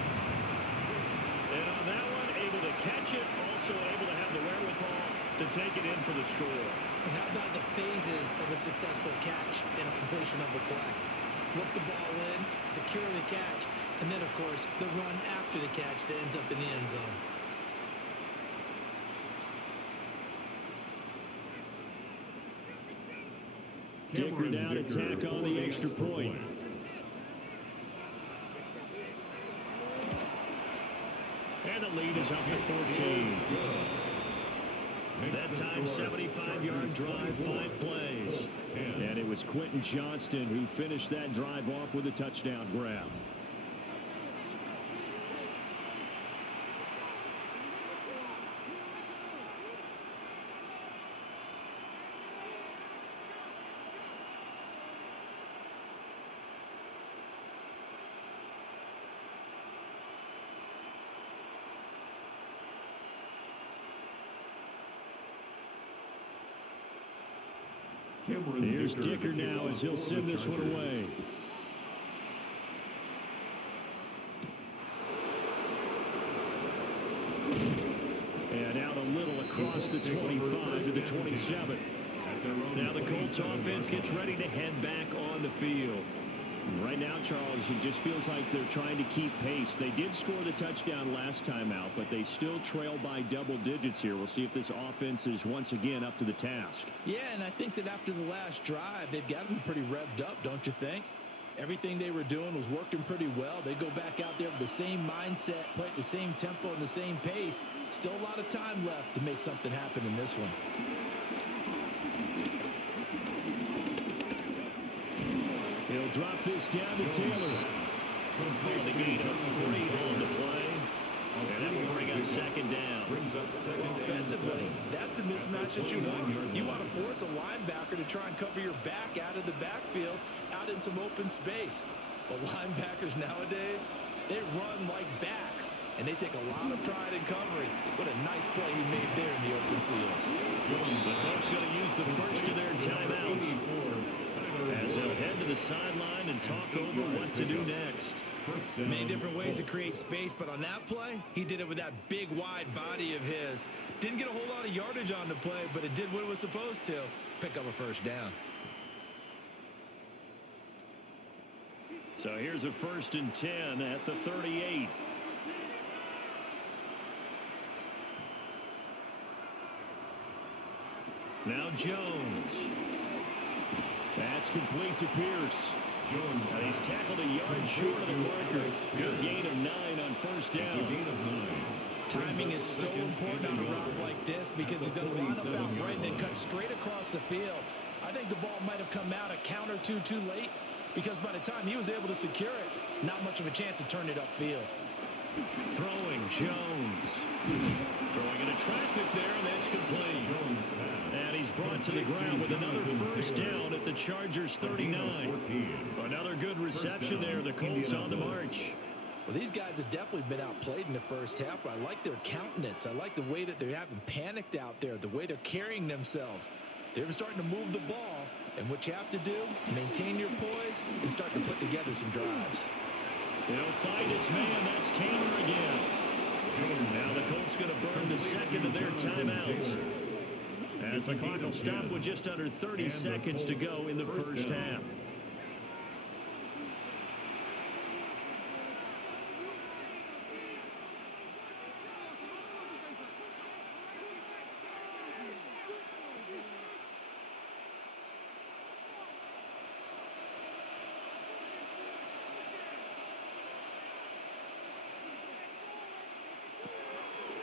And on that one, able to catch it, also able to have the wherewithal to take it in for the score. And how about the phases of a successful catch and a completion of the play? Look the ball in, secure the catch, and then, of course, the run after the catch that ends up in the end zone. Dicker now to tack on the extra point. And the lead is up to 14. That time, 75-yard drive, 5 plays. And it was Quentin Johnston who finished that drive off with a touchdown grab. Here's Dicker now as he'll send this one away. And out a little across the 25 to the 27. Now the Colts offense gets ready to head back on the field. Right now, Charles, it just feels like they're trying to keep pace. They did score the touchdown last time out, but they still trail by double digits here. We'll see if this offense is once again up to the task. Yeah, and I think that after the last drive, they've got to be pretty revved up, don't you think? Everything they were doing was working pretty well. They go back out there with the same mindset, play at the same tempo and the same pace. Still a lot of time left to make something happen in this one. He'll drop this down to Taylor. And the gain of 3 on the play. And that will bring up second down. Offensively, that's the mismatch that you want. You want to force a linebacker to try and cover your back out of the backfield, out in some open space. But linebackers nowadays, they run like backs, and they take a lot of pride in covering. What a nice play he made there in the open field. The Colts going to use the first of their timeouts as they'll head to the sideline and talk over what to do next. Many different ways to create space, but on that play, he did it with that big, wide body of his. Didn't get a whole lot of yardage on the play, but it did what it was supposed to, pick up a first down. So here's a 1st and 10 at the 38. Now Jones. That's complete to Pierce. And he's tackled a yard short of the marker. Good gain of 9 on first down. Timing is so important on a route like this because he's going to line up out right and then cut straight across the field. I think the ball might have come out a count or two too late because by the time he was able to secure it, not much of a chance to turn it upfield. Throwing Jones. Throwing into traffic there, and that's complete. And he's brought to the ground with another first down at the Chargers 39. Another good reception there. The Colts on the march. Well, these guys have definitely been outplayed in the first half. I like their countenance. I like the way that they haven't panicked out there, the way they're carrying themselves. They're starting to move the ball, and what you have to do, maintain your poise and start to put together some drives. He'll find his man. That's Taylor again. Now the Colts going to burn the second of their timeouts As the clock will stop with just under 30 seconds to go in the first half.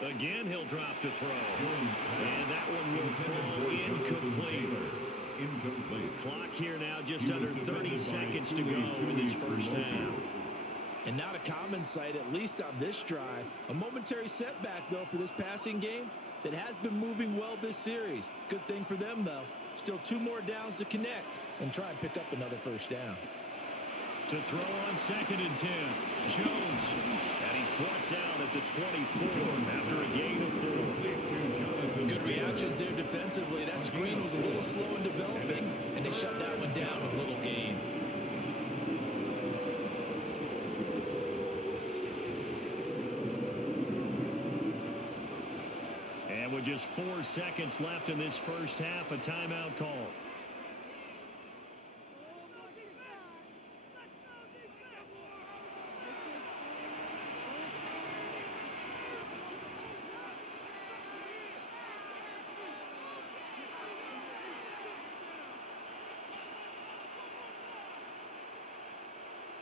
Again, he'll drop to throw. And that one will fall incomplete. Clock here now just under 30 seconds to go in this first half. And not a common sight, at least on this drive. A momentary setback, though, for this passing game that has been moving well this series. Good thing for them, though. Still 2 more downs to connect and try and pick up another first down. To throw on 2nd and 10. Jones. And he's brought down at the 24 after a gain of 4. Good reactions there defensively. That screen was a little slow in developing, and they shut that one down with little gain. And with just 4 seconds left in this first half, a timeout call.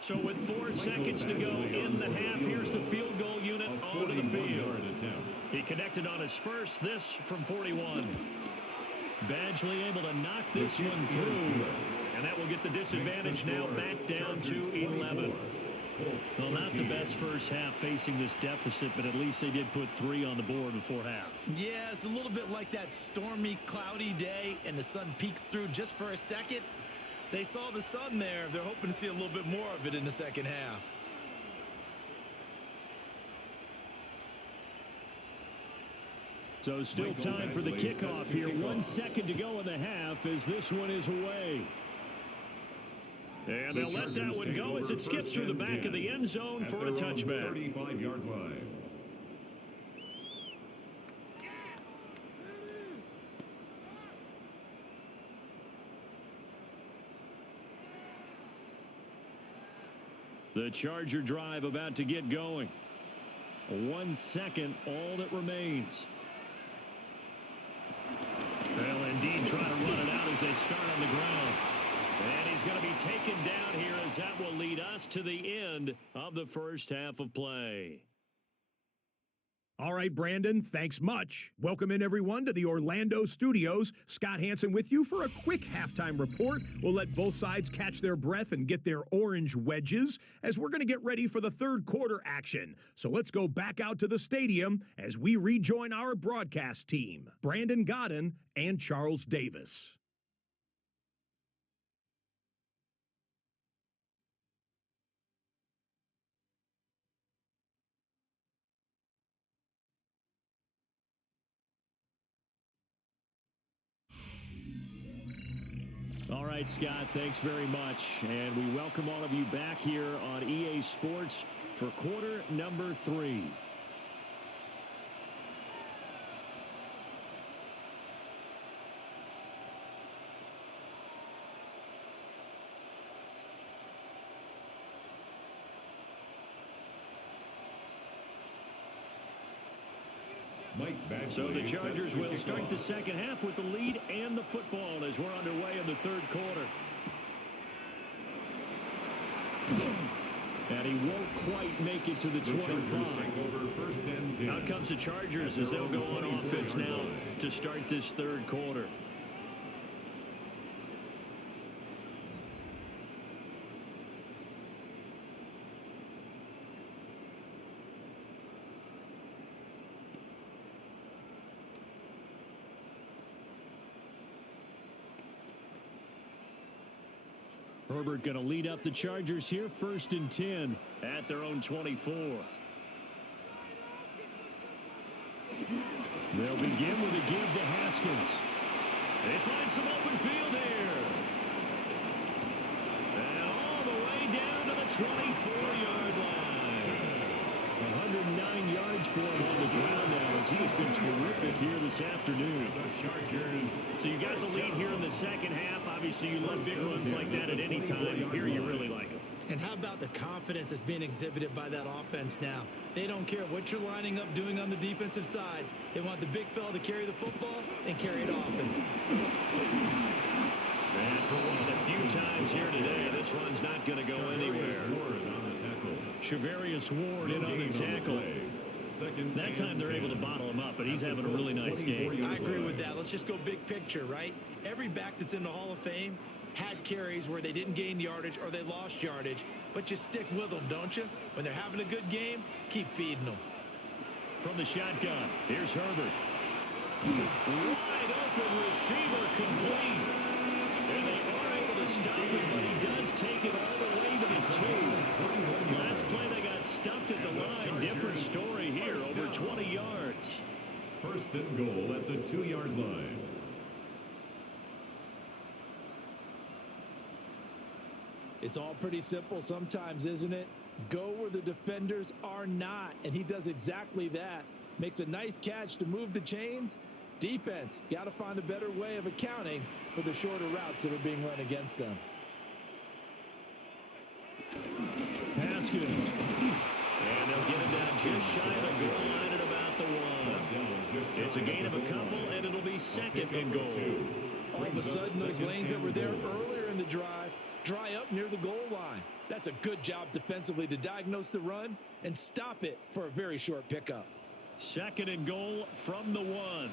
So with 4 seconds to go in the half, here's the field goal unit onto the field. He connected on his first, this from 41. Badgley able to knock this one through, and that will get the disadvantage now back down to 11. Well, not the best first half facing this deficit, but at least they did put 3 on the board before half. Yeah, it's a little bit like that stormy, cloudy day, and the sun peeks through just for a second. They saw the sun there. They're hoping to see a little bit more of it in the second half. So still time for the kickoff here. 1 second to go in the half as this one is away. And they'll let that one go as it skips through the back of the end zone for a touchback. 35-yard line. The Charger drive about to get going. 1 second, all that remains. They'll indeed try to run it out as they start on the ground. And he's going to be taken down here as that will lead us to the end of the first half of play. All right, Brandon, thanks much. Welcome in, everyone, to the Orlando studios. Scott Hansen with you for a quick halftime report. We'll let both sides catch their breath and get their orange wedges as we're going to get ready for the third quarter action. So let's go back out to the stadium as we rejoin our broadcast team, Brandon Godden and Charles Davis. All right, Scott, thanks very much. And we welcome all of you back here on EA Sports for quarter number 3. So the Chargers will start the second half with the lead and the football as we're underway in the third quarter. And he won't quite make it to the 25. Out comes the Chargers as they'll go on offense now to start this third quarter. Herbert going to lead up the Chargers here, 1st and 10 at their own 24. They'll begin with a give to Haskins. They find some open field here. And all the way down to the 24-yard line. 109 yards for him on the ground now as He has been terrific here this afternoon. The Chargers. So you got the lead here in the second half. Obviously, you love big runs like that at any time. Here you really like them. And how about the confidence that's being exhibited by that offense now? They don't care what you're lining up doing on the defensive side. They want the big fella to carry the football and carry it often. And for one of the few times here today, this run's not going to go anywhere. Shavarius Ward in on the tackle. That time they're able to bottle him up, but he's having a really nice game. I agree with that. Let's just go big picture, right? Every back that's in the Hall of Fame had carries where they didn't gain yardage or they lost yardage, but you stick with them, don't you? When they're having a good game, keep feeding them. From the shotgun, here's Herbert. Wide open receiver complete. And they are able to stop him, but he does take it all the way to the 2. Last play they got stuffed at the line. Different story here, over 20 yards. First and goal at the 2-yard line. It's all pretty simple sometimes, isn't it? Go where the defenders are not, and he does exactly that. Makes a nice catch to move the chains. Defense, got to find a better way of accounting for the shorter routes that are being run against them. Haskins. And they'll get him down just shy of the goal line at about the 1. It's a gain of a couple, and it'll be second and goal. All of a sudden, those lanes that were there earlier in the drive dry up near the goal line. That's a good job defensively to diagnose the run and stop it for a very short pickup. Second and goal from the 1.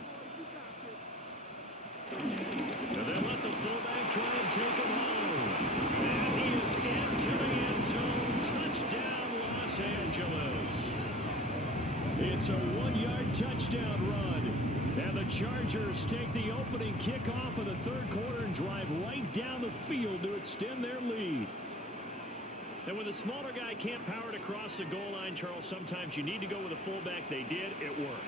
And they'll let the fullback try and take him home. And he is into the end zone. Touchdown, Los Angeles. It's a 1-yard touchdown run. And the Chargers take the opening kickoff of the third quarter and drive right down the field to extend their lead. And when the smaller guy can't power it across the goal line, Charles, sometimes you need to go with a fullback. They did. It worked.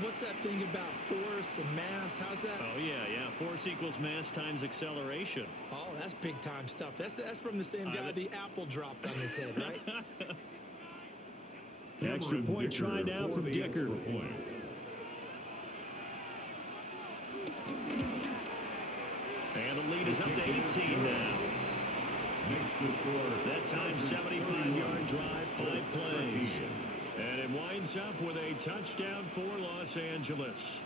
What's that thing about force and mass? How's that? Oh, yeah. Force equals mass times acceleration. Oh, that's big-time stuff. That's from the same guy the apple dropped on his head, right? Extra point try now from Dicker. And the lead is up to 18 now. Makes the score. That time, 75-yard drive, 5 plays. And it winds up with a touchdown for Los Angeles.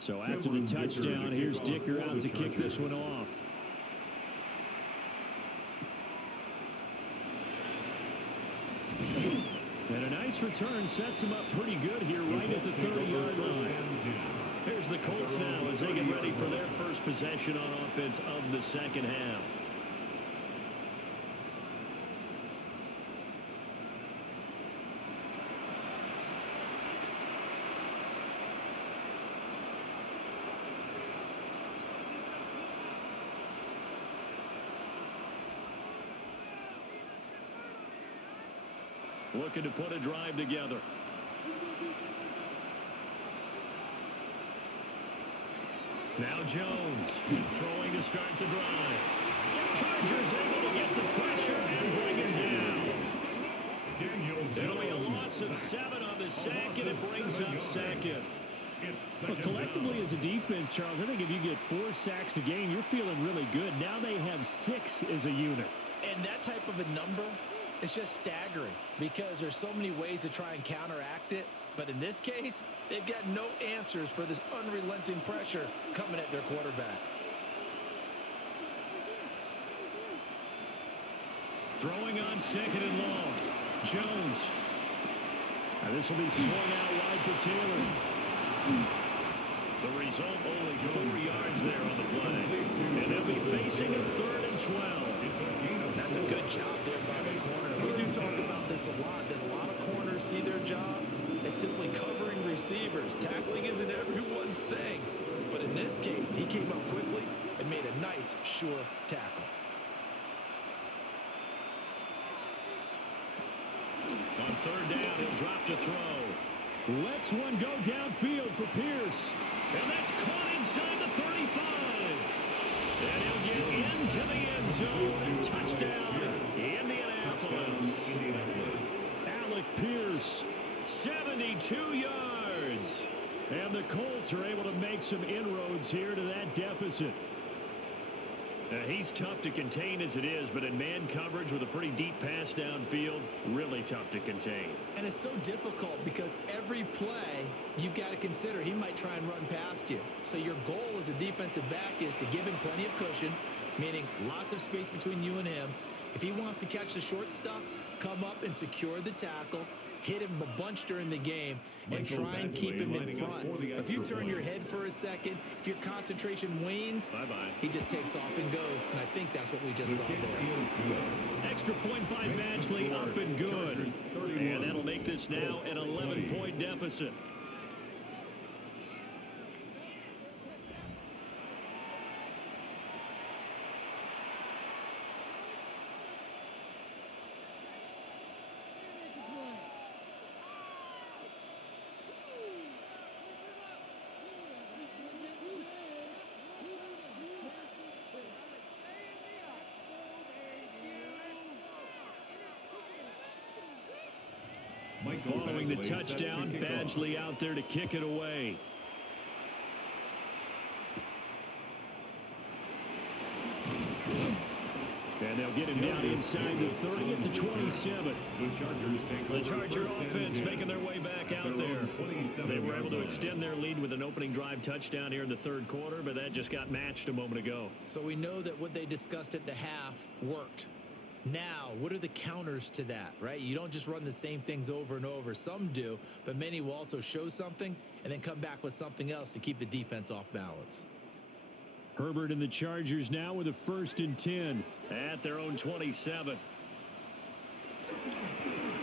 So after the touchdown, here's Dicker out to kick this one off. And a nice return sets him up pretty good here right at the 30-yard line. Here's the Colts now as they get ready for their first possession on offense of the second half. Looking to put a drive together. Now Jones throwing to start the drive. Chargers able to get the pressure and bring him down. It'll be a loss of 7 on the sack, and it brings up second. But collectively as a defense, Charles, I think if you get 4 sacks a game, you're feeling really good. Now they have 6 as a unit. And that type of a number, it's just staggering because there's so many ways to try and counteract it. But in this case, they've got no answers for this unrelenting pressure coming at their quarterback. Throwing on second and long. Jones. And this will be swung out wide for Taylor. The result, only 4 yards there on the play. And they'll be facing a 3rd and 12. That's a good job there by the corner. We do talk about this a lot, that a lot of corners see their job as simply covering receivers. Tackling isn't everyone's thing. But in this case, he came up quickly and made a nice, sure tackle. third down. He'll drop to throw. Lets one go downfield for Pierce. And that's caught inside the 35. And he'll get into the end zone. Touchdown, Indianapolis. Alec Pierce, 72 yards. And the Colts are able to make some inroads here to that deficit. He's tough to contain as it is, but in man coverage with a pretty deep pass downfield, really tough to contain. And it's so difficult because every play you've got to consider he might try and run past you. So your goal as a defensive back is to give him plenty of cushion, meaning lots of space between you and him. If he wants to catch the short stuff, come up and secure the tackle, hit him a bunch during the game, and try and keep him in front. If you turn your head for a second, if your concentration wanes, he just takes off and goes, and I think that's what we just saw there. Extra point by Badgley, up and good. And that'll make this now an 11-point deficit. Following the touchdown, Badgley out there to kick it away. And they'll get him down inside the 30 at the 27. The Charger offense making their way back out there. They were able to extend their lead with an opening drive touchdown here in the third quarter, but that just got matched a moment ago. So we know that what they discussed at the half worked. Now, what are the counters to that, right? You don't just run the same things over and over. Some do, but many will also show something and then come back with something else to keep the defense off balance. Herbert and the Chargers now with a 1st and 10 at their own 27.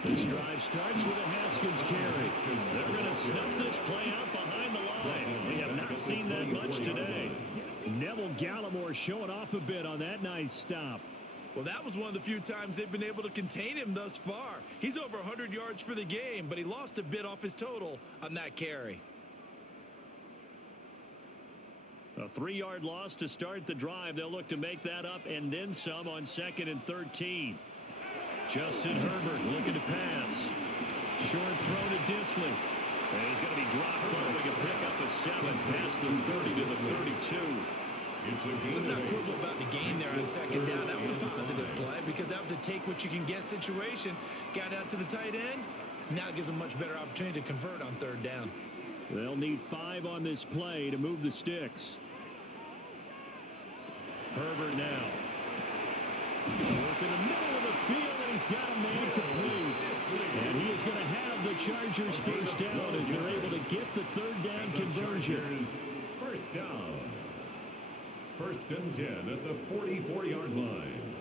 This drive starts with a Haskins carry. They're going to snuff this play out behind the line. We have not seen that much today. Neville Gallimore showing off a bit on that nice stop. Well, that was one of the few times they've been able to contain him thus far. He's over 100 yards for the game, but he lost a bit off his total on that carry. A 3-yard loss to start the drive. They'll look to make that up and then some on 2nd and 13. Justin Herbert looking to pass. Short throw to Disley. And he's going to be dropped following a pickup of 7 past the 30 to the 32. Let's not quibble about the game there on 2nd down. That was a positive play because that was a take-what-you-can-get situation. Got out to the tight end. Now it gives them a much better opportunity to convert on 3rd down. They'll need 5 on this play to move the sticks. Herbert now. Work in the middle of the field, and he's got a man complete. And he is going to have the Chargers 1st down as they're able to get the 3rd down conversion. 1st down. 1st and 10 at the 44-yard line.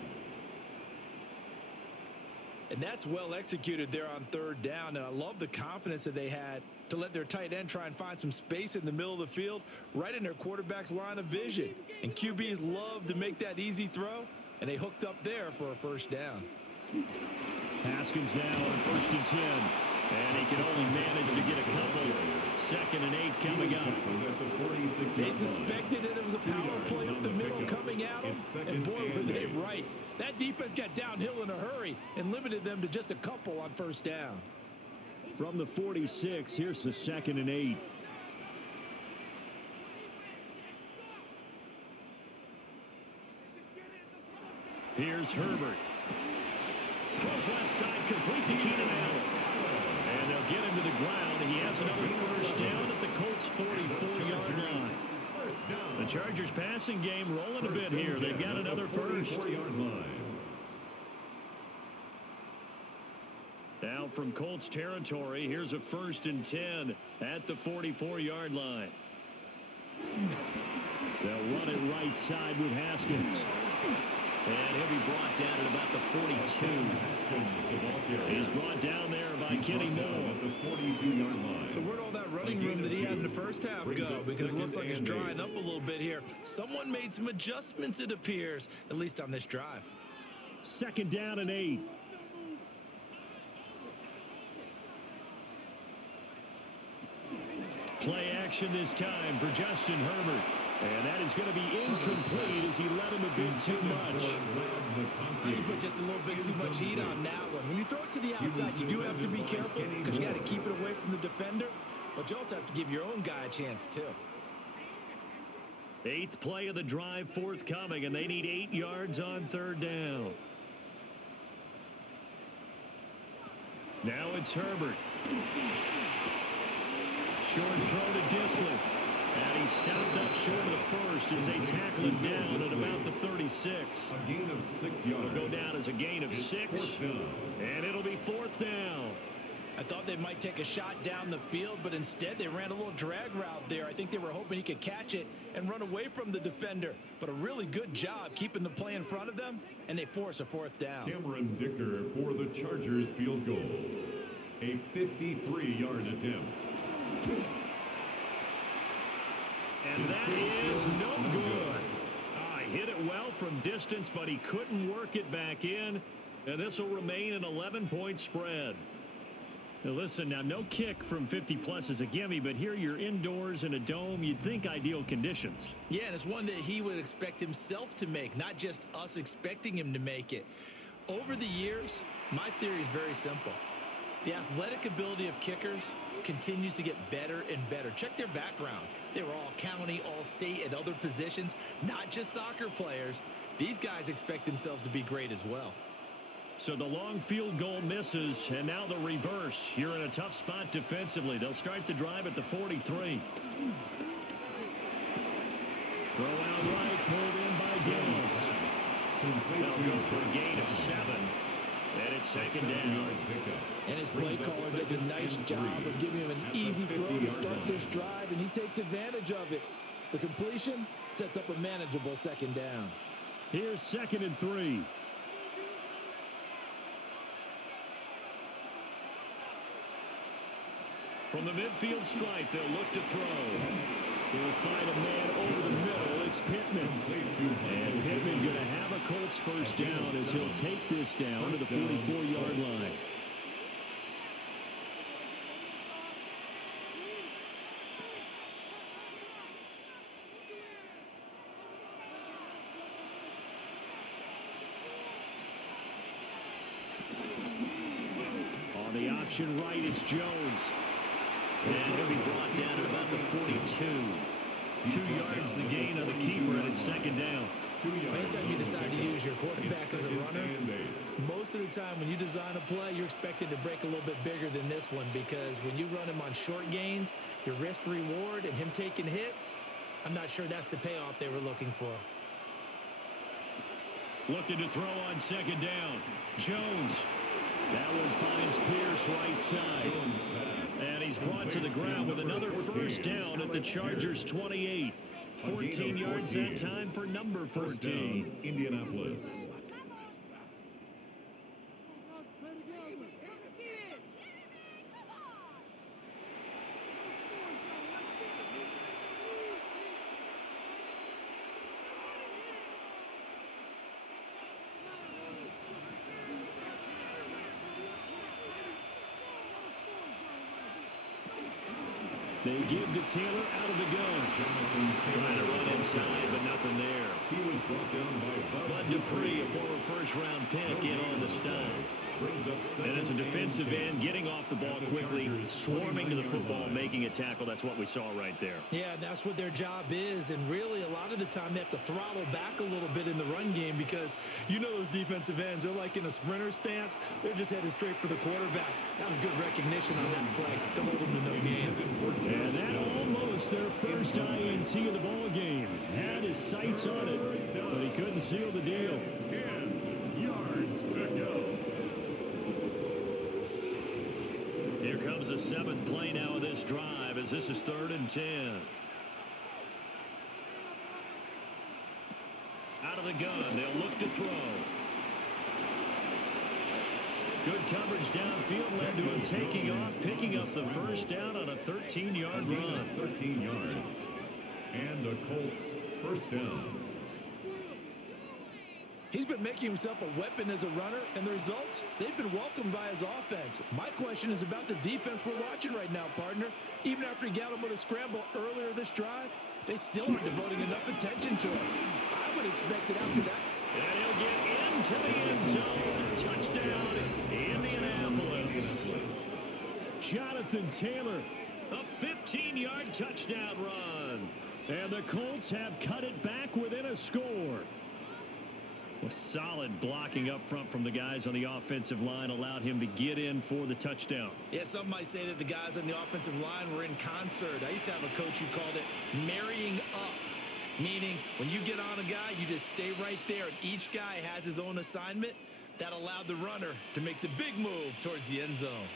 And that's well executed there on 3rd down. And I love the confidence that they had to let their tight end try and find some space in the middle of the field, right in their quarterback's line of vision. And QBs love to make that easy throw, and they hooked up there for a 1st down. Haskins now on 1st and 10. And he can only manage to get a couple. 2nd and 8 coming up. They suspected that it was a power play up the middle coming at them, and boy, were they right. That defense got downhill in a hurry and limited them to just a couple on 1st down. From the 46, here's the 2nd and 8. Here's Herbert. Throws left side, complete to Keenan Allen. And they'll get him to the ground. He has another 1st down at the Colts' 44-yard line. The Chargers passing game rolling a bit here. They've got another 1st. Now from Colts territory, here's a 1st and 10 at the 44-yard line. They'll run it right side with Haskins. And he'll be brought down at about the 42. He's brought down there by Kenny Moore. So where'd all that running room that he had in the 1st half go? Because it looks like it's drying up a little bit here. Someone made some adjustments, it appears, at least on this drive. 2nd down and 8. action this time for Justin Herbert. And that is going to be incomplete as he let him a bit too much. He put just a little bit too much heat on that one. When you throw it to the outside, you do have to be careful because you got to keep it away from the defender. But you also have to give your own guy a chance, too. 8th play of the drive forthcoming, and they need 8 yards on 3rd down. Now it's Herbert. Short throw to Disley. And he's stopped up short of the first as they tackle him down at about the 36. A gain of 6 yards. It'll go down as a gain of 6. And it'll be 4th down. I thought they might take a shot down the field, but instead they ran a little drag route there. I think they were hoping he could catch it and run away from the defender. But a really good job keeping the play in front of them, and they force a 4th down. Cameron Dicker for the Chargers field goal. A 53-yard attempt. And that is no good. He hit it well from distance, but he couldn't work it back in. And this will remain an 11-point spread. Now listen, now no kick from 50-plus is a gimme, but here you're indoors in a dome. You'd think ideal conditions. Yeah, and it's one that he would expect himself to make, not just us expecting him to make it. Over the years, my theory is very simple. The athletic ability of kickers continues to get better and better. Check their background. They were all county, all state, at other positions, not just soccer players. These guys expect themselves to be great as well. So the long field goal misses, and now the reverse. You're in a tough spot defensively. They'll start the drive at the 43. Throw out right, pulled in by Gibbs. They'll go for a gain of 7. And it's 2nd down. And his play caller does a nice job of giving him an easy throw to start this drive, and he takes advantage of it. The completion sets up a manageable 2nd down. Here's 2nd and 3. From the midfield stripe, they'll look to throw. He'll find a man over the middle. It's Pittman. And Pittman going to have a Colts 1st down as he'll take this down to the 44-yard line. On the option right, it's Jones. And he'll be brought down at about the 42. 2 yards the gain on the keeper, and it's 2nd down. Anytime you decide to use your quarterback as a runner, most of the time when you design a play, you're expected to break a little bit bigger than this one, because when you run him on short gains, your risk reward and him taking hits, I'm not sure that's the payoff they were looking for. Looking to throw on 2nd down. Jones. That one finds Pierce right side. And he's brought to the ground with another 1st down at the Chargers 28. 14 yards that time for number 14. Indianapolis. They give to Taylor out of the gun. Trying to run inside, but nothing there. He was brought down by Bud Dupree, a former 1st-round pick, in on the stop. And as a defensive end, getting off the ball quickly, swarming to the football, making a tackle. That's what we saw right there. Yeah, that's what their job is. And really, a lot of the time, they have to throttle back a little bit in the run game, because you know those defensive ends, they're like in a sprinter stance. They're just headed straight for the quarterback. That was good recognition on that play to hold them to no gain. And that almost their first INT of the ball game. Had his sights on it, but he couldn't seal the deal. 10 yards to go. Here comes the 7th play now of this drive, as this is 3rd and 10. Out of the gun, they'll look to throw. Good coverage downfield led to him taking off, picking up the 1st down on a 13-yard run. 13 yards. And the Colts 1st down. He's been making himself a weapon as a runner, and the results, they've been welcomed by his offense. My question is about the defense we're watching right now, partner. Even after he got him with a scramble earlier this drive, they still aren't devoting enough attention to him. I would expect it after that. And he'll get into the end zone. Touchdown, Indianapolis. Jonathan Taylor, a 15-yard touchdown run. And the Colts have cut it back within a score. A solid blocking up front from the guys on the offensive line allowed him to get in for the touchdown. Yeah, some might say that the guys on the offensive line were in concert. I used to have a coach who called it marrying up, meaning when you get on a guy, you just stay right there, and each guy has his own assignment. That allowed the runner to make the big move towards the end zone.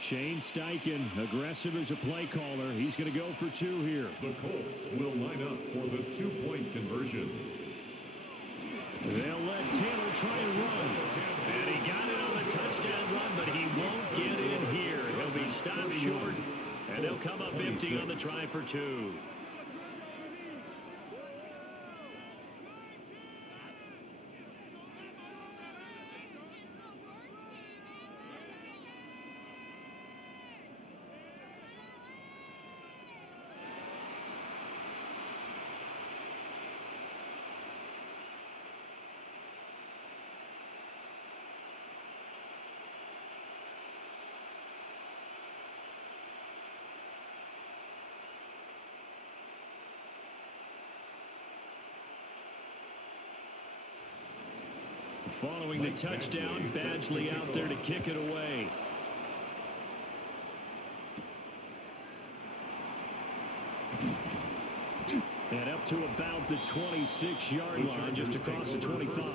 Shane Steichen, aggressive as a play caller. He's going to go for two here. The Colts will line up for the two-point conversion. They'll let Taylor try and run. And he got it on the touchdown run, but he won't get in here. He'll be stopped short, and they'll come up empty on the try for two. Following the touchdown, Badgley out there to kick it away. And up to about the 26-yard line, just across the 25.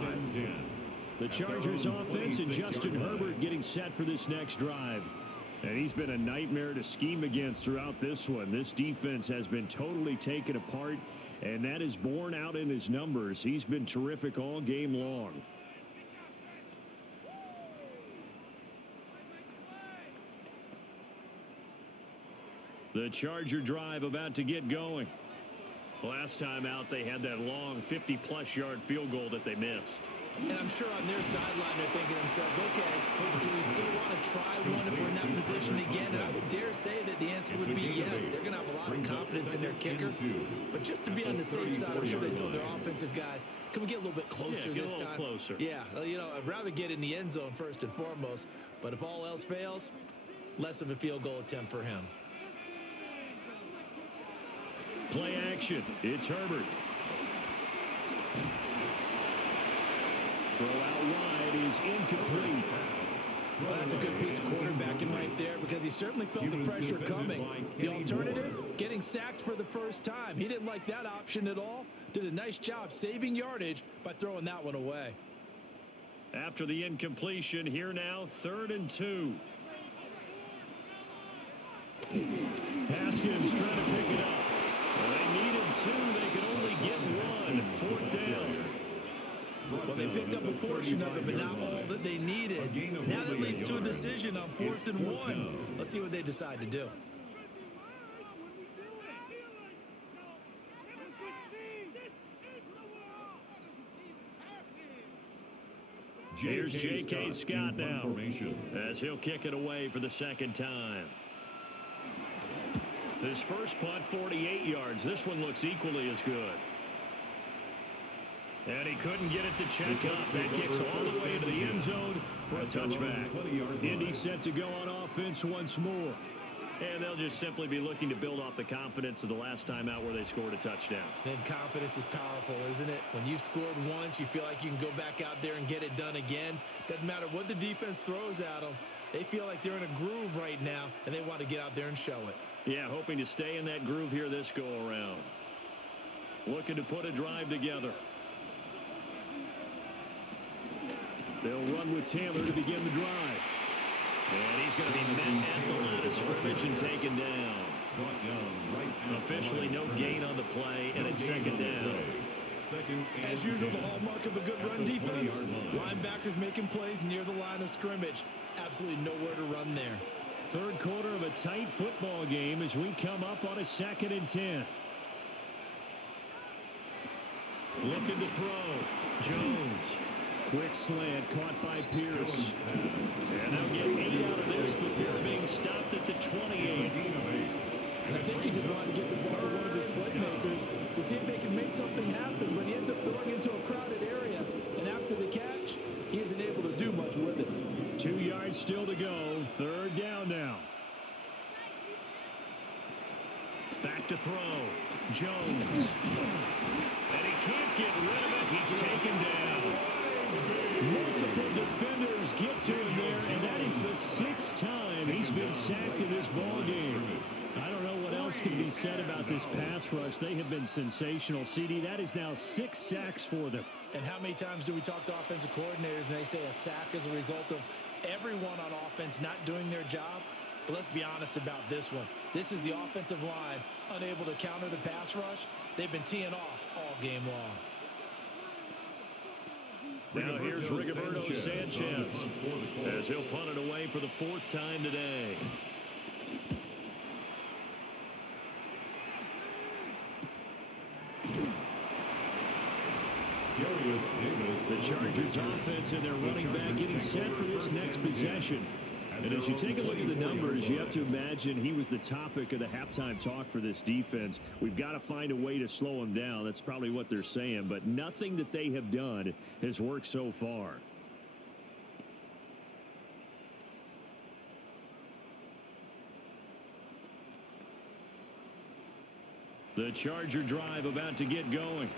The Chargers offense and Justin Herbert getting set for this next drive. And he's been a nightmare to scheme against throughout this one. This defense has been totally taken apart, and that is borne out in his numbers. He's been terrific all game long. The Charger drive about to get going. Last time out, they had that long 50-plus yard field goal that they missed. And I'm sure on their sideline they're thinking to themselves, okay, do we still want to try one if we're in that position again? And I would dare say that the answer would be yes. They're going to have a lot of confidence in their kicker. But just to be on the safe side, I'm sure they told their offensive guys, can we get a little bit closer this time? Closer. Yeah, you know, I'd rather get in the end zone first and foremost. But if all else fails, less of a field goal attempt for him. Play action. It's Herbert. Throw out wide is incomplete. Well, that's a good piece of quarterbacking right there because he certainly felt the pressure coming. The alternative, getting sacked for the first time. He didn't like that option at all. Did a nice job saving yardage by throwing that one away. After the incompletion, here now, 3rd and 2. Haskins trying to pick it up. Well, they needed 2. They could only get 1. 4th down. Well, they picked up a portion of it, but not all that they needed. Now that leads to a decision on 4th and 1. Let's see what they decide to do. Here's J.K. Scott now as he'll kick it away for the second time. His first punt, 48 yards. This one looks equally as good. And he couldn't get it to check up. That kicks all the way into the end zone for a touchback. Indy set to go on offense once more. And they'll just simply be looking to build off the confidence of the last time out where they scored a touchdown. And confidence is powerful, isn't it? When you've scored once, you feel like you can go back out there and get it done again. Doesn't matter what the defense throws at them. They feel like they're in a groove right now, and they want to get out there and show it. Yeah, hoping to stay in that groove here this go-around. Looking to put a drive together. They'll run with Taylor to begin the drive. And he's going to be met at the line of scrimmage and taken down. Officially no gain on the play, and it's 2nd down. As usual, the hallmark of a good run defense. Linebackers making plays near the line of scrimmage. Absolutely nowhere to run there. 3rd quarter of a tight football game as we come up on a 2nd and 10. Looking to throw. Jones. Quick slant caught by Pierce. And they'll get 8 out of this before being stopped at the 28. And I think he just wanted to get the ball to one of his playmakers to see if they can make something happen, but he ends up throwing into a crowded area, and after the catch, he isn't able to do much with it. 2 yards still to go. Third down now. Back to throw. Jones. And he can't get rid of it. He's taken down. Multiple defenders get to him there, and that is the 6th time he's been sacked in this ballgame. I don't know what else can be said about this pass rush. They have been sensational. CD, that is now 6 sacks for them. And how many times do we talk to offensive coordinators and they say a sack is a result of everyone on offense not doing their job? But let's be honest about this one. This is the offensive line unable to counter the pass rush. They've been teeing off all game long. Now here's Rigoberto Sanchez as he'll punt it away for the 4th time today. The Chargers offense and their running back getting set for this next possession. And as you take a look at the numbers, you have to imagine he was the topic of the halftime talk for this defense. We've got to find a way to slow him down. That's probably what they're saying. But nothing that they have done has worked so far. The Charger drive about to get going.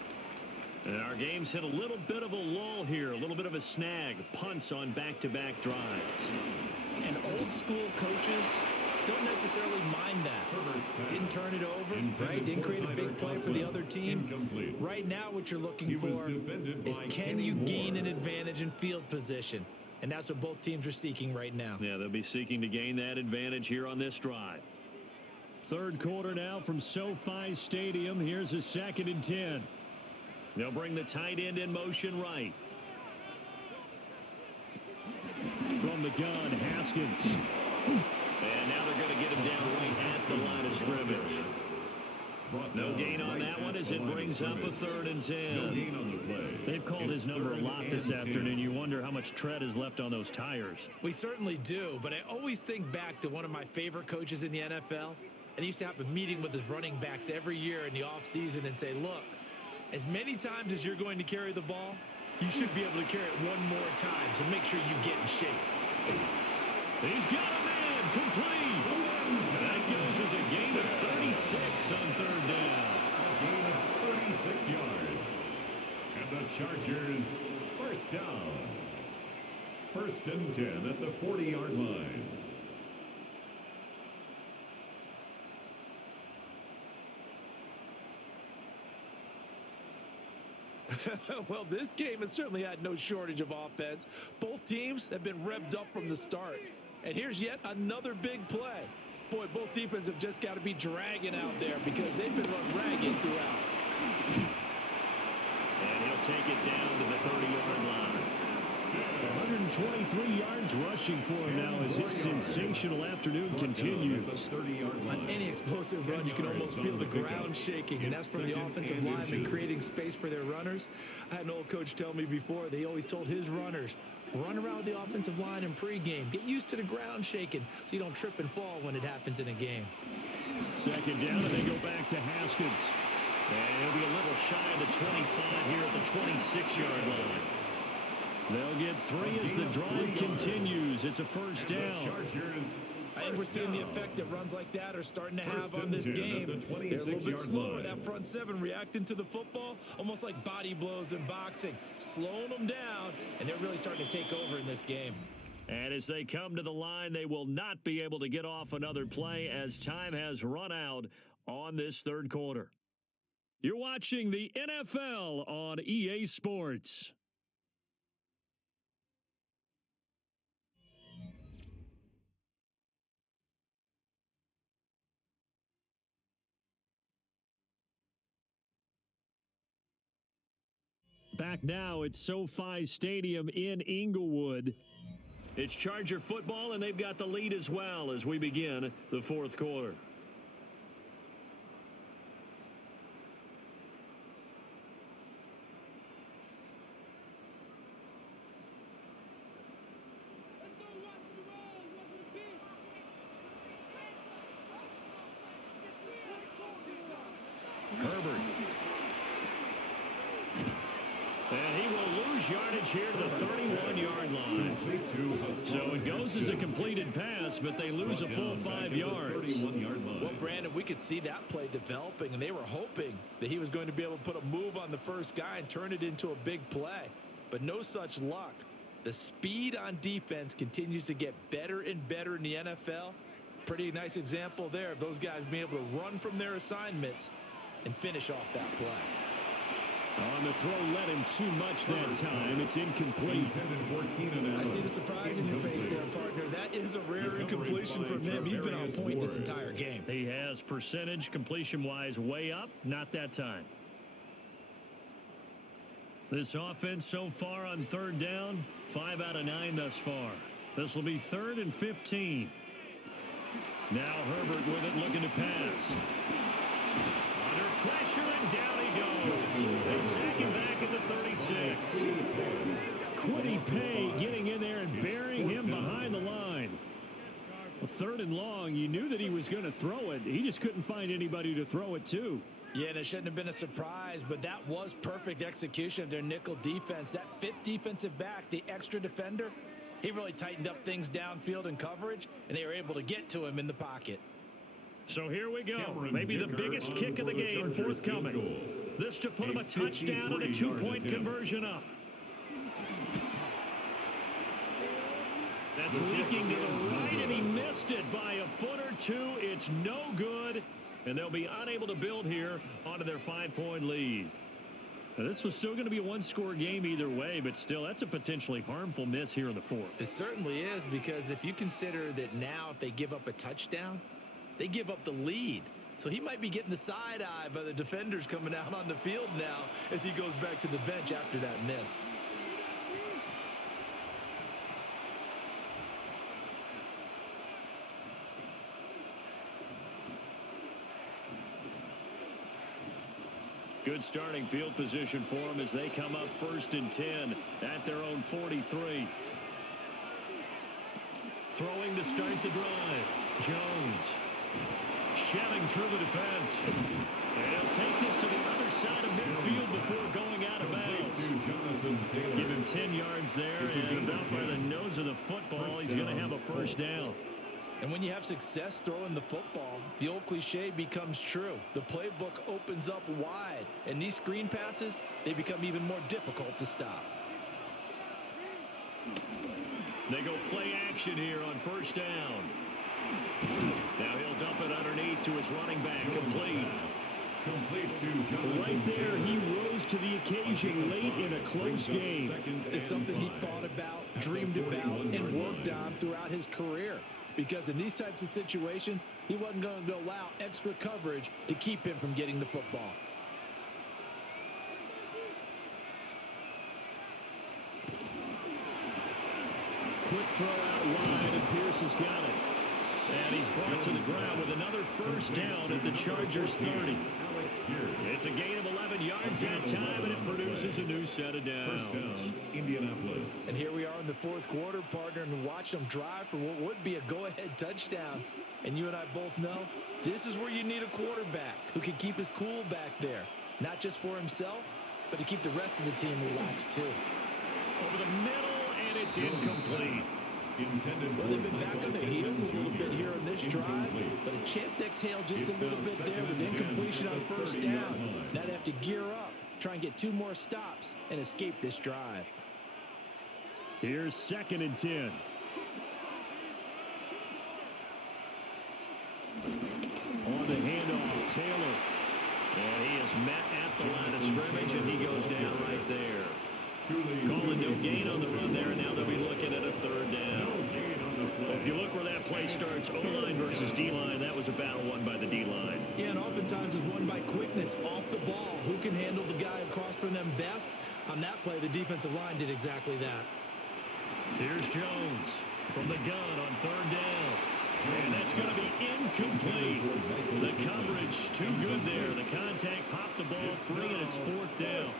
And our game's hit a little bit of a lull here, a little bit of a snag. Punts on back-to-back drives. And old school coaches don't necessarily mind that. Didn't turn it over, right? Didn't create a big play for the other team. Right now what you're looking for is can you gain an advantage in field position? And that's what both teams are seeking right now. Yeah, they'll be seeking to gain that advantage here on this drive. Third quarter now from SoFi Stadium. Here's a 2nd and 10. They'll bring the tight end in motion right. From the gun, Haskins. And now they're going to get him down right at the line of scrimmage. No gain on that one as it brings up a 3rd and 10. They've called his number a lot this afternoon. You wonder how much tread is left on those tires. We certainly do, but I always think back to one of my favorite coaches in the NFL. And he used to have a meeting with his running backs every year in the offseason and say, look, as many times as you're going to carry the ball, you should be able to carry it one more time, so make sure you get in shape. He's got a man complete. That goes as a gain of 36 on 3rd down. A gain of 36 yards. And the Chargers, 1st down. 1st and 10 at the 40-yard line. Well, this game has certainly had no shortage of offense. Both teams have been revved up from the start. And here's yet another big play. Boy, both defenses have just got to be dragging out there because they've been run ragged throughout. And he'll take it down to the 30-yard line. 123 yards rushing for him now as his sensational afternoon continues. On any explosive run, you can almost feel the ground shaking, and that's from the offensive linemen creating space for their runners. I had an old coach tell me before, they always told his runners, run around the offensive line in pregame. Get used to the ground shaking so you don't trip and fall when it happens in a game. 2nd down, and they go back to Haskins. And he'll be a little shy of the 25 here at the 26-yard line. They'll get 3 as the drive continues. It's a 1st down. I think we're seeing the effect that runs like that are starting to have on this game. They're a little bit slower. That front 7 reacting to the football, almost like body blows in boxing, slowing them down, and they're really starting to take over in this game. And as they come to the line, they will not be able to get off another play as time has run out on this 3rd quarter. You're watching the NFL on EA Sports. Back now at SoFi Stadium in Inglewood. It's Charger football, and they've got the lead as well as we begin the 4th quarter. scrimmage here to the 31-yard line. So it goes as a completed pass, but they lose a full 5 yards. Well, Brandon, we could see that play developing, and they were hoping that he was going to be able to put a move on the first guy and turn it into a big play. But no such luck. The speed on defense continues to get better and better in the NFL. Pretty nice example there of those guys being able to run from their assignments and finish off that play. On the throw, led him too much that time. It's incomplete. I see the surprise in your face there, partner. That is a rare incompletion from him. He's been on point this entire game. He has percentage completion-wise way up. Not that time. This offense so far on third down, 5 out of 9 thus far. This will be 3rd and 15. Now Herbert with it, looking to pass. Under pressure, and down he goes. They sack him back at the 36. Kwity Paye getting in there and burying him behind the line. Well, 3rd and long, you knew that he was going to throw it. He just couldn't find anybody to throw it to. Yeah, and it shouldn't have been a surprise, but that was perfect execution of their nickel defense. That 5th defensive back, the extra defender, he really tightened up things downfield in coverage, and they were able to get to him in the pocket. So here we go. Maybe the biggest kick of the game forthcoming. This to put him a touchdown and a 2-point conversion up. That's leaking to the right, and he missed it by a foot or two. It's no good. And they'll be unable to build here onto their 5-point lead. Now, this was still going to be a one-score game either way, but still, that's a potentially harmful miss here in the 4th. It certainly is, because if you consider that now if they give up a touchdown, they give up the lead. So he might be getting the side eye by the defenders coming out on the field now as he goes back to the bench after that miss. Good starting field position for them as they come up 1st and 10 at their own 43. Throwing to start the drive. Jones shoving through the defense. And he'll take this to the other side of midfield before going out of bounds. Give him 10 yards there, and about by the nose of the football, he's going to have a first down. And when you have success throwing the football, the old cliche becomes true. The playbook opens up wide, and these screen passes, they become even more difficult to stop. They go play action here on 1st down. Now he'll dump it underneath to his running back, complete. Right there, he rose to the occasion late in a close game. It's something he thought about, dreamed about, and worked on throughout his career. Because in these types of situations, he wasn't going to allow extra coverage to keep him from getting the football. Quick throw out wide, and Pierce has got it. And he's brought to the ground with another first down at the Chargers 30. It's a gain of 11 yards that time, and it produces a new set of downs. First down, Indianapolis. And here we are in the 4th quarter, partner, and watch them drive for what would be a go-ahead touchdown. And you and I both know this is where you need a quarterback who can keep his cool back there. Not just for himself, but to keep the rest of the team relaxed too. Over the middle, and it's incomplete. Well, they've been back on their heels a little bit here on this drive, but a chance to exhale just a little bit there with incompletion on 1st down. Now they have to gear up, try and get 2 more stops, and escape this drive. Here's 2nd and 10. On the handoff, Taylor. And he is met at the line of scrimmage, and he goes down right there. Calling no gain on the run there, and now they'll be looking at a 3rd down. If you look where that play starts, O-line versus D-line, that was a battle won by the D-line. Yeah, and oftentimes it's won by quickness off the ball. Who can handle the guy across from them best? On that play, the defensive line did exactly that. Here's Jones from the gun on 3rd down. And that's going to be incomplete. The coverage too good there. The contact popped the ball free, and it's 4th down.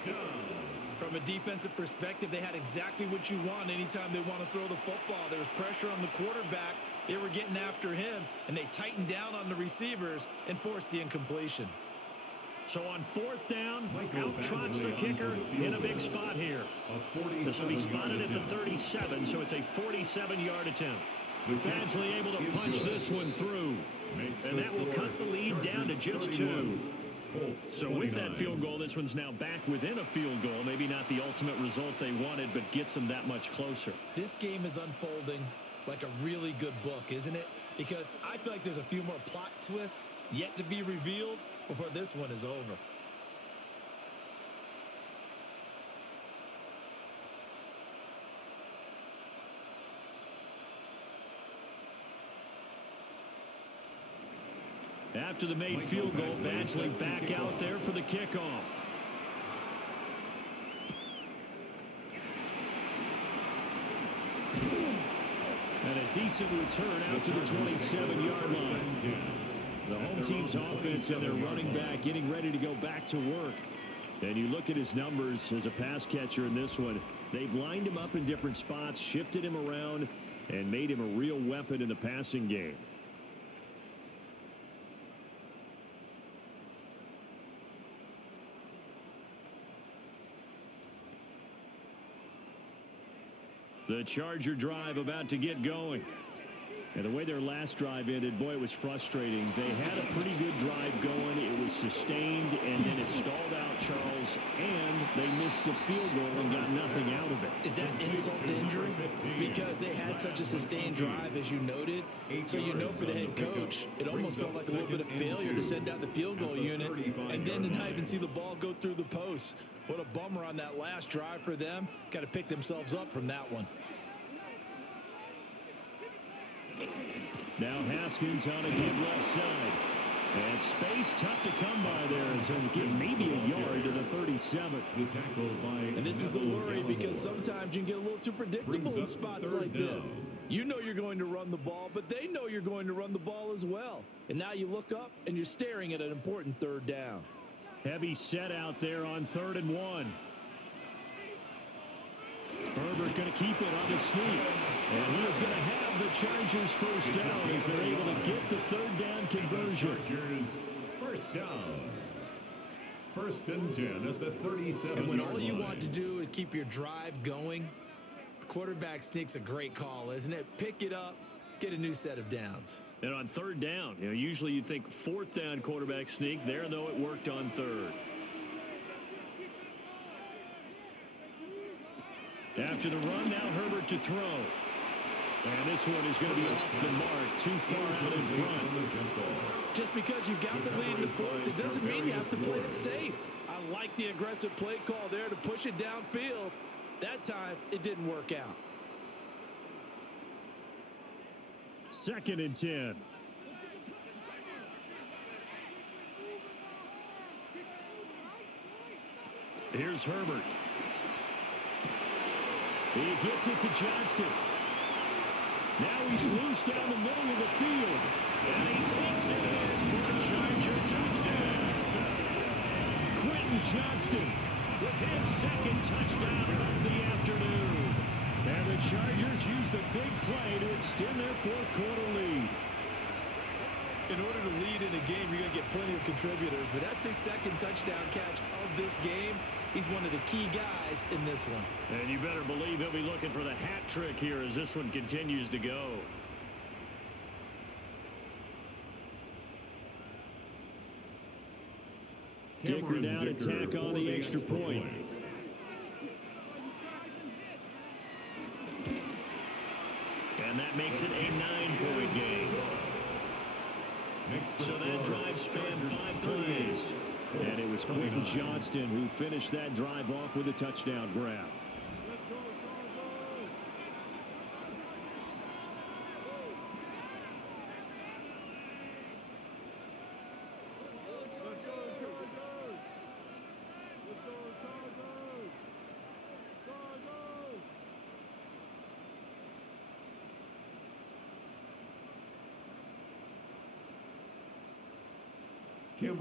From a defensive perspective, they had exactly what you want anytime they want to throw the football. There was pressure on the quarterback. They were getting after him, and they tightened down on the receivers and forced the incompletion. So on fourth down, out trots the kicker in a big spot here. This will be spotted at the 37, so it's a 47-yard attempt. Badgley able to punch this one through. And that will cut the lead down to just 2. So with that field goal, this one's now back within a field goal. Maybe not the ultimate result they wanted, but gets them that much closer. This game is unfolding like a really good book, isn't it? Because I feel like there's a few more plot twists yet to be revealed before this one is over. After the made field goal, Badgley back out there for the kickoff. And a decent return out to the 27-yard line. The home team's offense and their running back getting ready to go back to work. And you look at his numbers as a pass catcher in this one. They've lined him up in different spots, shifted him around, and made him a real weapon in the passing game. The Charger drive about to get going. And the way their last drive ended, boy, it was frustrating. They had a pretty good drive going. It was sustained, and then it stalled out, Charles, and they missed the field goal and got nothing out of it. Is that insult to injury? Because they had such a sustained drive, as you noted. So you know for the head coach, it almost felt like a little bit of failure to send out the field goal unit and then to not even see the ball go through the post. What a bummer on that last drive for them. Got to pick themselves up from that one. Now Haskins on a give left side. And space tough to come by there. And so get maybe a yard to the 37. And this is the worry because sometimes you can get a little too predictable in spots like this. You know you're going to run the ball, but they know you're going to run the ball as well. And now you look up and you're staring at an important third down. Heavy set out there on 3rd and 1. Herbert going to keep it on the sneak. And he is going to have the Chargers first down as they're able to get the third down conversion. Chargers first down. 1st and 10 at the 37. And when all you want to do is keep your drive going, the quarterback sneak's a great call, isn't it? Pick it up, get a new set of downs. And on 3rd down, usually you think 4th down quarterback sneak. There, though, it worked on 3rd. After the run, now Herbert to throw. And this one is going to be off the mark, too far out in front. Just because you got the lead in the fourth, it doesn't mean you have to play it safe. I like the aggressive play call there to push it downfield. That time, it didn't work out. 2nd and 10. Here's Herbert. He gets it to Johnston. Now he's loose down the middle of the field. And he takes it in for a Charger touchdown. Quentin Johnston with his 2nd touchdown of the afternoon. And the Chargers use the big play to extend their 4th quarter lead. In order to lead in a game, you're going to get plenty of contributors, but that's his 2nd touchdown catch of this game. He's one of the key guys in this one. And you better believe he'll be looking for the hat trick here as this one continues to go. Dicker down to tack on the extra point. And that makes it a 9-point game. So that drive spanned 5 plays. And it was Quentin Johnston who finished that drive off with a touchdown grab.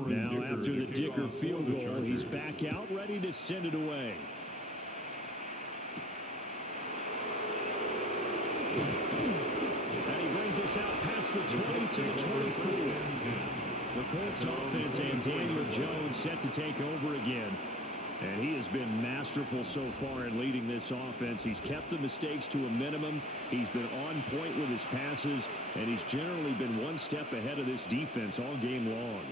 Now after the Dicker field goal, he's back out ready to send it away. And he brings us out past the 20 to the 24. The Colts offense and Daniel Jones set to take over again. And he has been masterful so far in leading this offense. He's kept the mistakes to a minimum. He's been on point with his passes. And he's generally been one step ahead of this defense all game long.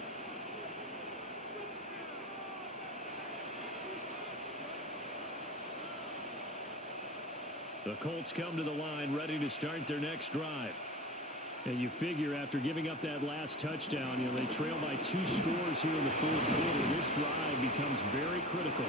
The Colts come to the line ready to start their next drive. And you figure after giving up that last touchdown, they trail by 2 scores here in the fourth quarter. This drive becomes very critical.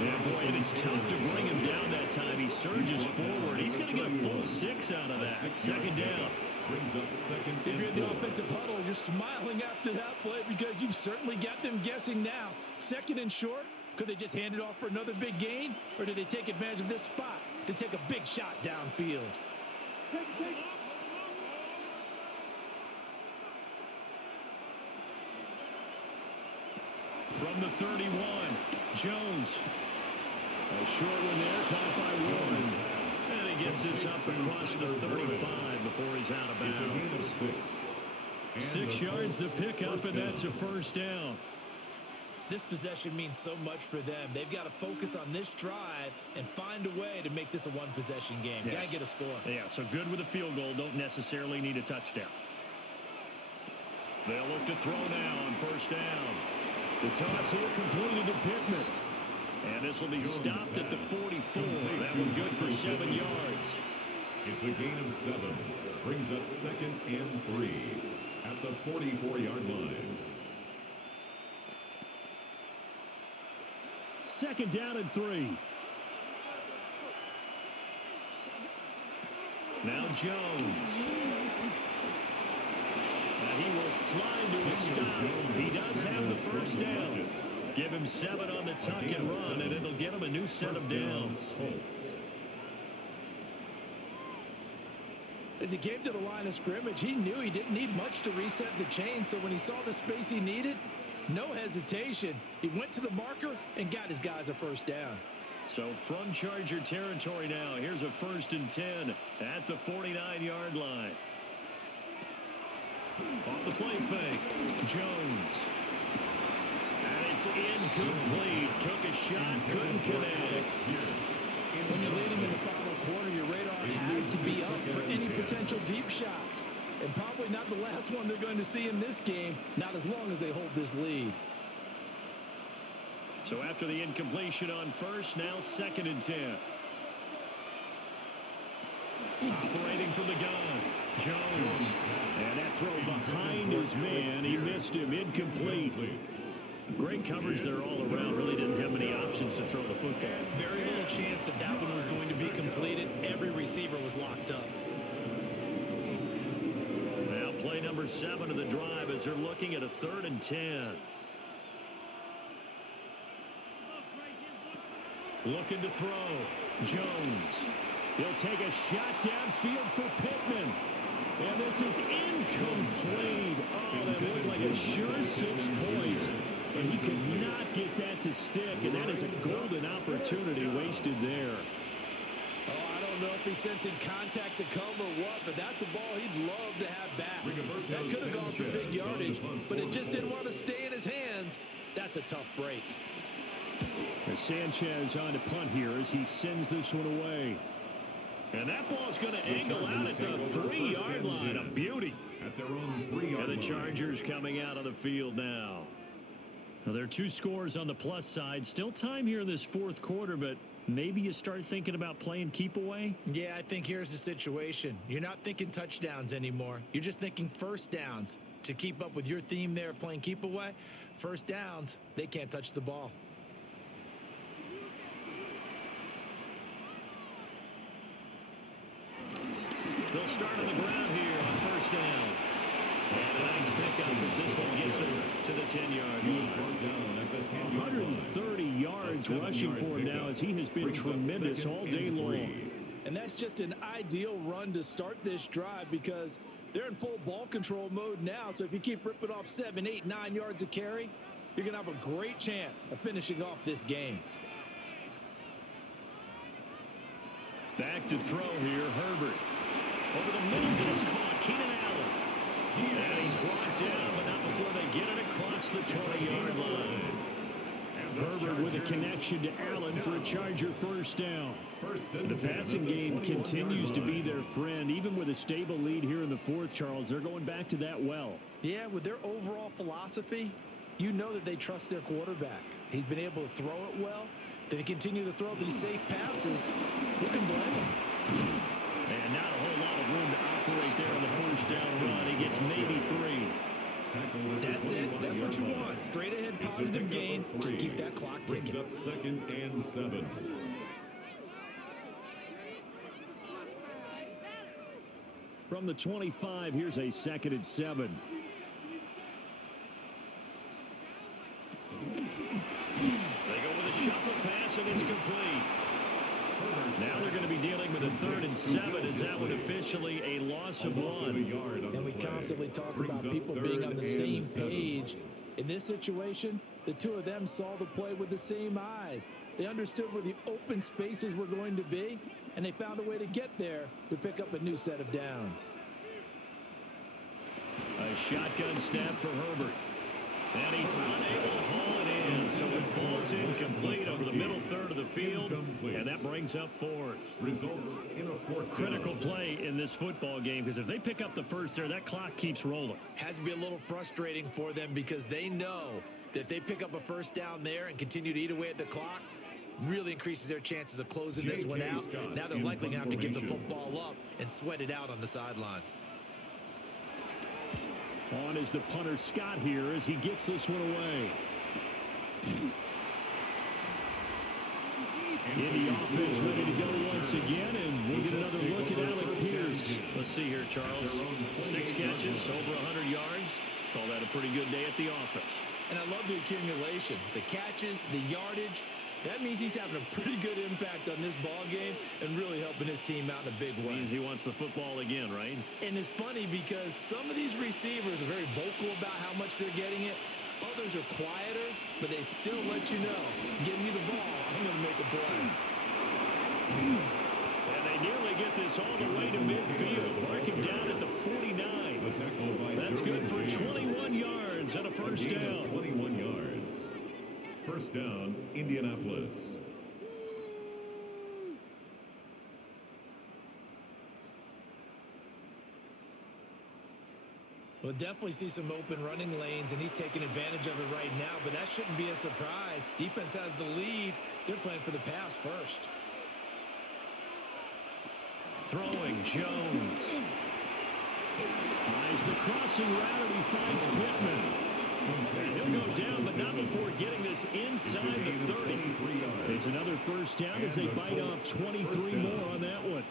Yeah, boy, and it's tough to bring him down that time. He surges forward. He's going to get a full 6 out of that. Second down. Brings up second. If you're in the offensive huddle, you're smiling after that play because you've certainly got them guessing now. Second and short, could they just hand it off for another big gain? Or did they take advantage of this spot to take a big shot downfield? From the 31, Jones. A short one there, caught by 1. And he gets this up across the 35 before he's out of bounds. 6 yards the pickup, and that's a first down. This possession means so much for them. They've got to focus on this drive and find a way to make this a one-possession game. Yes. Got to get a score. Yeah, so good with a field goal. Don't necessarily need a touchdown. They'll look to throw now on first down. The toss here completed to Pittman. And this will be stopped at the 44. That one good for 7 yards. It's a gain of 7. Brings up second and 3 at the 44-yard line. Second down and 3. Now Jones. And he will slide to a stop. He does have the first down. Give him 7 on the tuck and run, and it'll get him a new set of downs. As he came to the line of scrimmage, he knew he didn't need much to reset the chain, so when he saw the space he needed, no hesitation. He went to the marker and got his guys a first down. So from Charger territory now, here's a 1st and 10 at the 49-yard line. Off the play fake, Jones. And it's incomplete. Took a shot, couldn't connect. When you're leading in the final quarter, your radar has to be up for any potential deep shots. And probably not the last one they're going to see in this game, not as long as they hold this lead. So after the incompletion on first, now 2nd and 10. Operating from the gun, Jones. And that throw behind his man. He missed him. Incomplete. Great coverage there all around. Really didn't have many options to throw the football. Very little chance that that one was going to be completed. Every receiver was locked up. Now play number 7 of the drive as they're looking at a 3rd and 10. Looking to throw. Jones. He'll take a shot downfield for Pittman. And this is incomplete. Oh, that looked like a sure 6 points. And he could not get that to stick. And that is a golden opportunity wasted there. Oh, I don't know if he's sensing contact to come or what, but that's a ball he'd love to have back. That could have gone for big yardage, but it just didn't want to stay in his hands. That's a tough break. And Sanchez on to punt here as he sends this one away. And that ball's going to angle out at the 3-yard line. A beauty. At their own 3-yard And the Chargers coming out on the field now. Now, there are 2 scores on the plus side. Still time here in this fourth quarter, but maybe you start thinking about playing keep away? Yeah, I think here's the situation. You're not thinking touchdowns anymore. You're just thinking first downs. To keep up with your theme there, playing keep away, first downs, they can't touch the ball. They'll start on the ground here on first down. And a nice pickup as this one gets him to the 10-yard line. 130 yards rushing for him now as he has been tremendous all day long. And that's just an ideal run to start this drive because they're in full ball control mode now. So if you keep ripping off 7, 8, 9 yards of carry, you're going to have a great chance of finishing off this game. Back to throw here, Herbert. Over the middle, but it's caught. Keenan Allen. And he's brought down, but not before they get it across the 20-yard line. Herbert with a connection to Allen for a Charger first down. The passing game continues to be their friend. Even with a stable lead here in the fourth, Charles, they're going back to that well. Yeah, with their overall philosophy, you know that they trust their quarterback. He's been able to throw it well. They continue to throw these safe passes. Who can blame them? And not a whole lot of room to operate there on the first down run. He gets maybe 3. That's it. That's what you want. Straight ahead, positive gain. Just keep that clock ticking. Brings up 2nd and 7. From the 25, here's a 2nd and 7. They go with a shuffle pass, and it's complete. Now they're going to be dealing with a 3rd and 7. Is that one officially a loss of 1? And we constantly talk about people being on the same page. In this situation, the two of them saw the play with the same eyes. They understood where the open spaces were going to be, and they found a way to get there to pick up a new set of downs. A shotgun snap for Herbert. And he's unable to haul it in, so it falls incomplete over the middle third of the field, and that brings up 4th. Results in a 4th. Critical play in this football game, because if they pick up the first there, that clock keeps rolling. Has to be a little frustrating for them because they know that if they pick up a first down there and continue to eat away at the clock, really increases their chances of closing this one out. Now they're likely going to have to give the football up and sweat it out on the sideline. On is the punter Scott here as he gets this one away. In the offense, ready to go once again, and we'll get another look at Alec Pierce. Let's see here, Charles. 6 catches, over 100 yards. Call that a pretty good day at the office. And I love the accumulation, the catches, the yardage. That means he's having a pretty good impact on this ball game and really helping his team out in a big way. Means he wants the football again, right? And it's funny because some of these receivers are very vocal about how much they're getting it. Others are quieter, but they still let you know, give me the ball, I'm going to make a play. And they nearly get this all the way to midfield, marking down at the 49. That's good for 21 yards and a first down. 21 yards. First down, Indianapolis. We'll definitely see some open running lanes, and he's taking advantage of it right now, but that shouldn't be a surprise. Defense has the lead. They're playing for the pass first. Throwing Jones. Eyes the crossing route, and he finds Pittman. And he'll go down, but not before getting this inside the 30. It's another first down as they bite off 23 more on that one.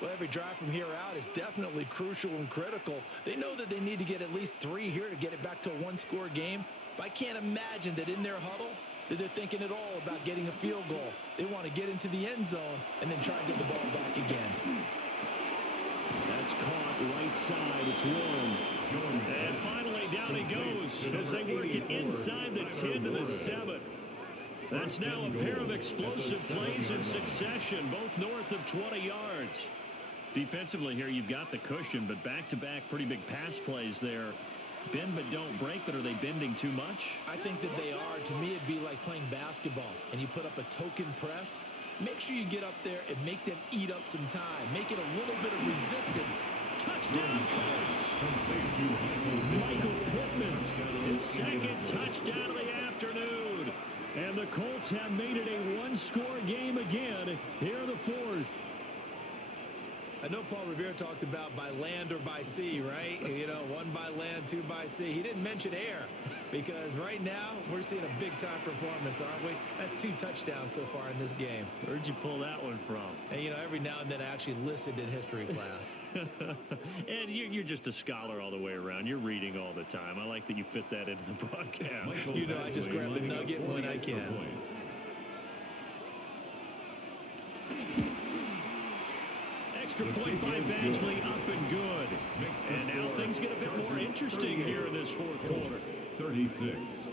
Well, every drive from here out is definitely crucial and critical. They know that they need to get at least 3 here to get it back to a one-score game. But I can't imagine that in their huddle that they're thinking at all about getting a field goal. They want to get into the end zone and then try to get the ball back again. That's caught right side. It's one. And finally down he goes as they work it inside the 10 to the 7. That's now a pair of explosive plays in succession, both north of 20 yards. Defensively here, you've got the cushion, but back-to-back pretty big pass plays there. Bend but don't break, but are they bending too much? I think that they are. To me, it'd be like playing basketball, and you put up a token press. Make sure you get up there and make them eat up some time. Make it a little bit of resistance. Touchdown, Colts. Michael Pittman, his second touchdown of the afternoon. And the Colts have made it a one-score game again here in the fourth. I know Paul Revere talked about by land or by sea, right? You know, 1 by land, 2 by sea. He didn't mention air because right now we're seeing a big-time performance, aren't we? That's 2 touchdowns so far in this game. Where'd you pull that one from? And, you know, every now and then I actually listened in history class. And you're just a scholar all the way around. You're reading all the time. I like that you fit that into the broadcast. You know, I just grab a nugget when I can. Extra point by Badgley, up and good. And now things get a bit more interesting here in this fourth quarter. 36.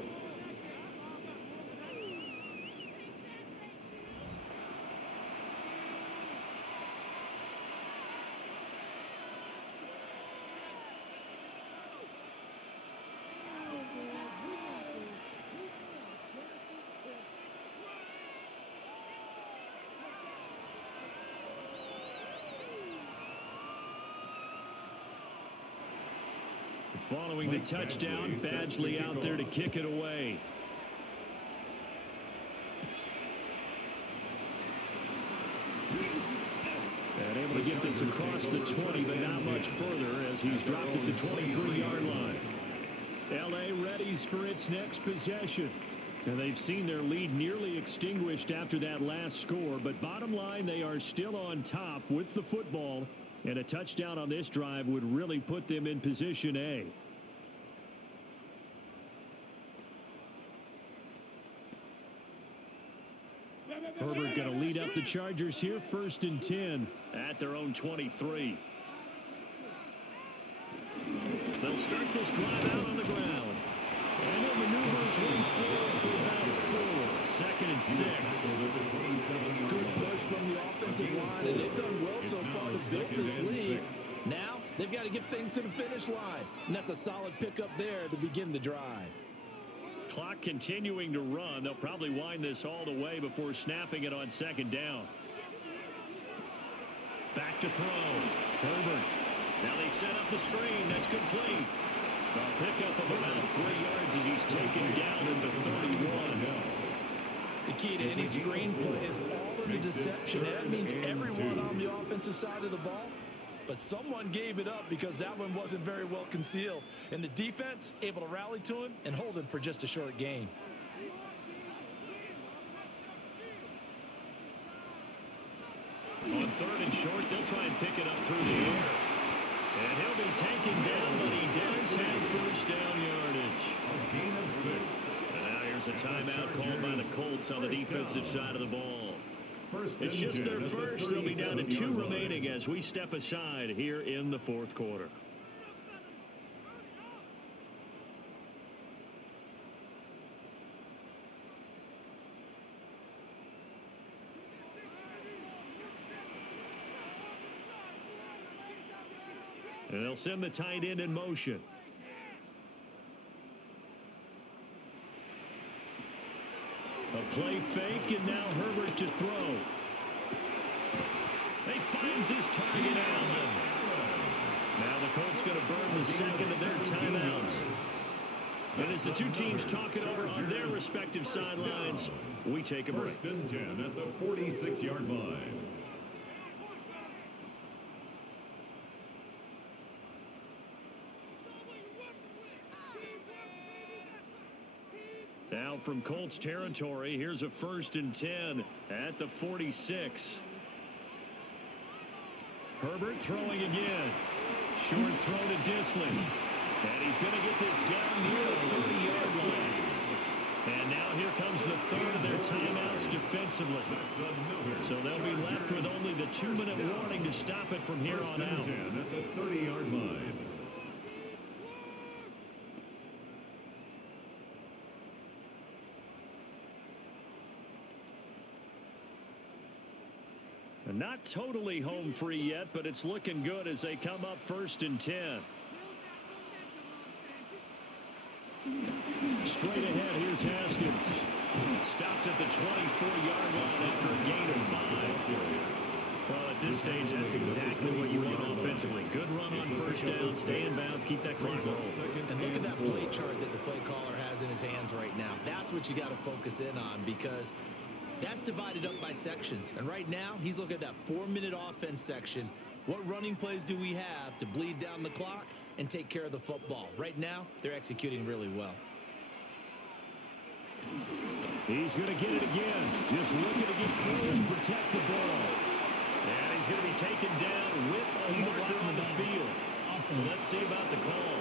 Following the touchdown, Badgley out there to kick it away. And able to get this across the 20, but not much further as he's dropped at the 23-yard line. L.A. readies for its next possession. And they've seen their lead nearly extinguished after that last score. But bottom line, they are still on top with the football. And a touchdown on this drive would really put them in position A. Herbert going to lead up the Chargers here, 1st and 10 at their own 23. They'll start this drive out on the ground. And it maneuvers way forward for about 4. 2nd and 6. Good push from the offensive line, and they've done well so far to build this lead. Now, they've got to get things to the finish line. And that's a solid pickup there to begin the drive. Clock continuing to run. They'll probably wind this all the way before snapping it on 2nd down. Back to throw. Herbert. Now they set up the screen. That's complete. A pickup of about 3 yards as he's taken down at the 31. The key to any screen play is all in the deception. That means everyone on the offensive side of the ball. But someone gave it up because that one wasn't very well concealed. And the defense able to rally to him and hold him for just a short gain. On 3rd and short, they'll try and pick it up through the air. And he'll be taken down, but he does have 1st down yardage. A gain of 6. And now here's a timeout called by the Colts on the defensive side of the ball. It's just their first. They'll be down to 2 remaining as we step aside here in the 4th quarter. And they'll send the tight end in motion. A play fake, and now Herbert to throw. He finds his target, Allen. Now the Colts going to burn the 2nd of their timeouts. And as the two teams talk it over on their respective sidelines, we take a break. 1st and 10 at the 46-yard line. Now from Colts territory, here's a 1st and 10 at the 46. Herbert throwing again. Short throw to Disley. And he's going to get this down near the 30-yard line. And now here comes the 3rd of their timeouts defensively. So they'll be left with only the 2-minute warning to stop it from here on out. 10 at the 30-yard line. Not totally home free yet, but it's looking good as they come up 1st and 10. Straight ahead, here's Haskins. Stopped at the 24-yard line after a gain of 5. Well, at this stage, that's exactly what you want offensively. Good run on 1st down, stay in bounds, keep that clock rolling. And look at that play chart that the play caller has in his hands right now. That's what you got to focus in on because that's divided up by sections. And right now, he's looking at that 4-minute offense section. What running plays do we have to bleed down the clock and take care of the football? Right now, they're executing really well. He's going to get it again. Just looking to get forward and protect the ball. And he's going to be taken down with a marker on the field. So let's see about the call.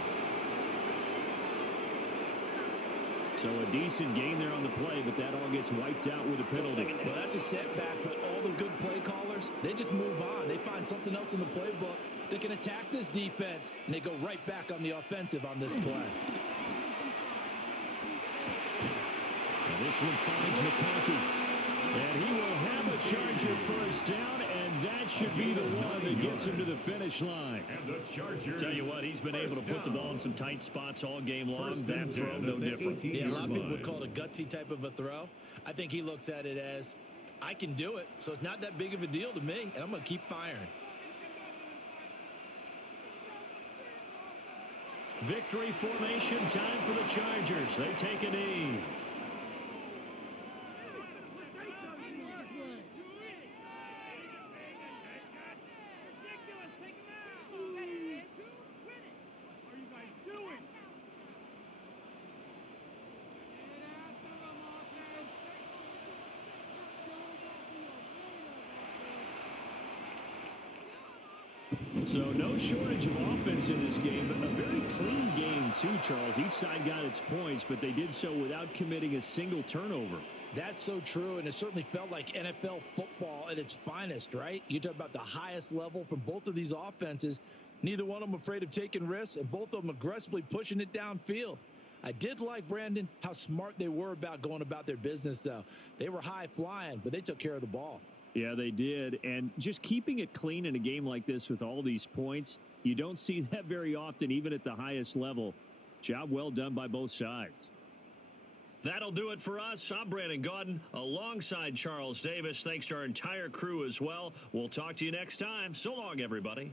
So a decent gain there on the play, but that all gets wiped out with a penalty. Well, that's a setback, but all the good play callers, they just move on. They find something else in the playbook. They can attack this defense, and they go right back on the offensive on this play. And this one finds McConkey. And he will have a Charger 1st down, and that should be the one that gets him to the finish line. And the Chargers. Tell you what, he's been able to put the ball in some tight spots all game long. That throw, no different. Yeah, a lot of people would call it a gutsy type of a throw. I think he looks at it as, I can do it, so it's not that big of a deal to me, and I'm going to keep firing. Victory formation time for the Chargers. They take a knee. So no shortage of offense in this game, but a very clean game too, Charles. Each side got its points, but they did so without committing a single turnover. That's so true, and it certainly felt like NFL football at its finest, right? You talk about the highest level from both of these offenses. Neither one of them afraid of taking risks, and both of them aggressively pushing it downfield. I did like, Brandon, how smart they were about going about their business, though. They were high-flying, but they took care of the ball. Yeah, they did. And just keeping it clean in a game like this with all these points, you don't see that very often, even at the highest level. Job well done by both sides. That'll do it for us. I'm Brandon Gaudin alongside Charles Davis. Thanks to our entire crew as well. We'll talk to you next time. So long, everybody.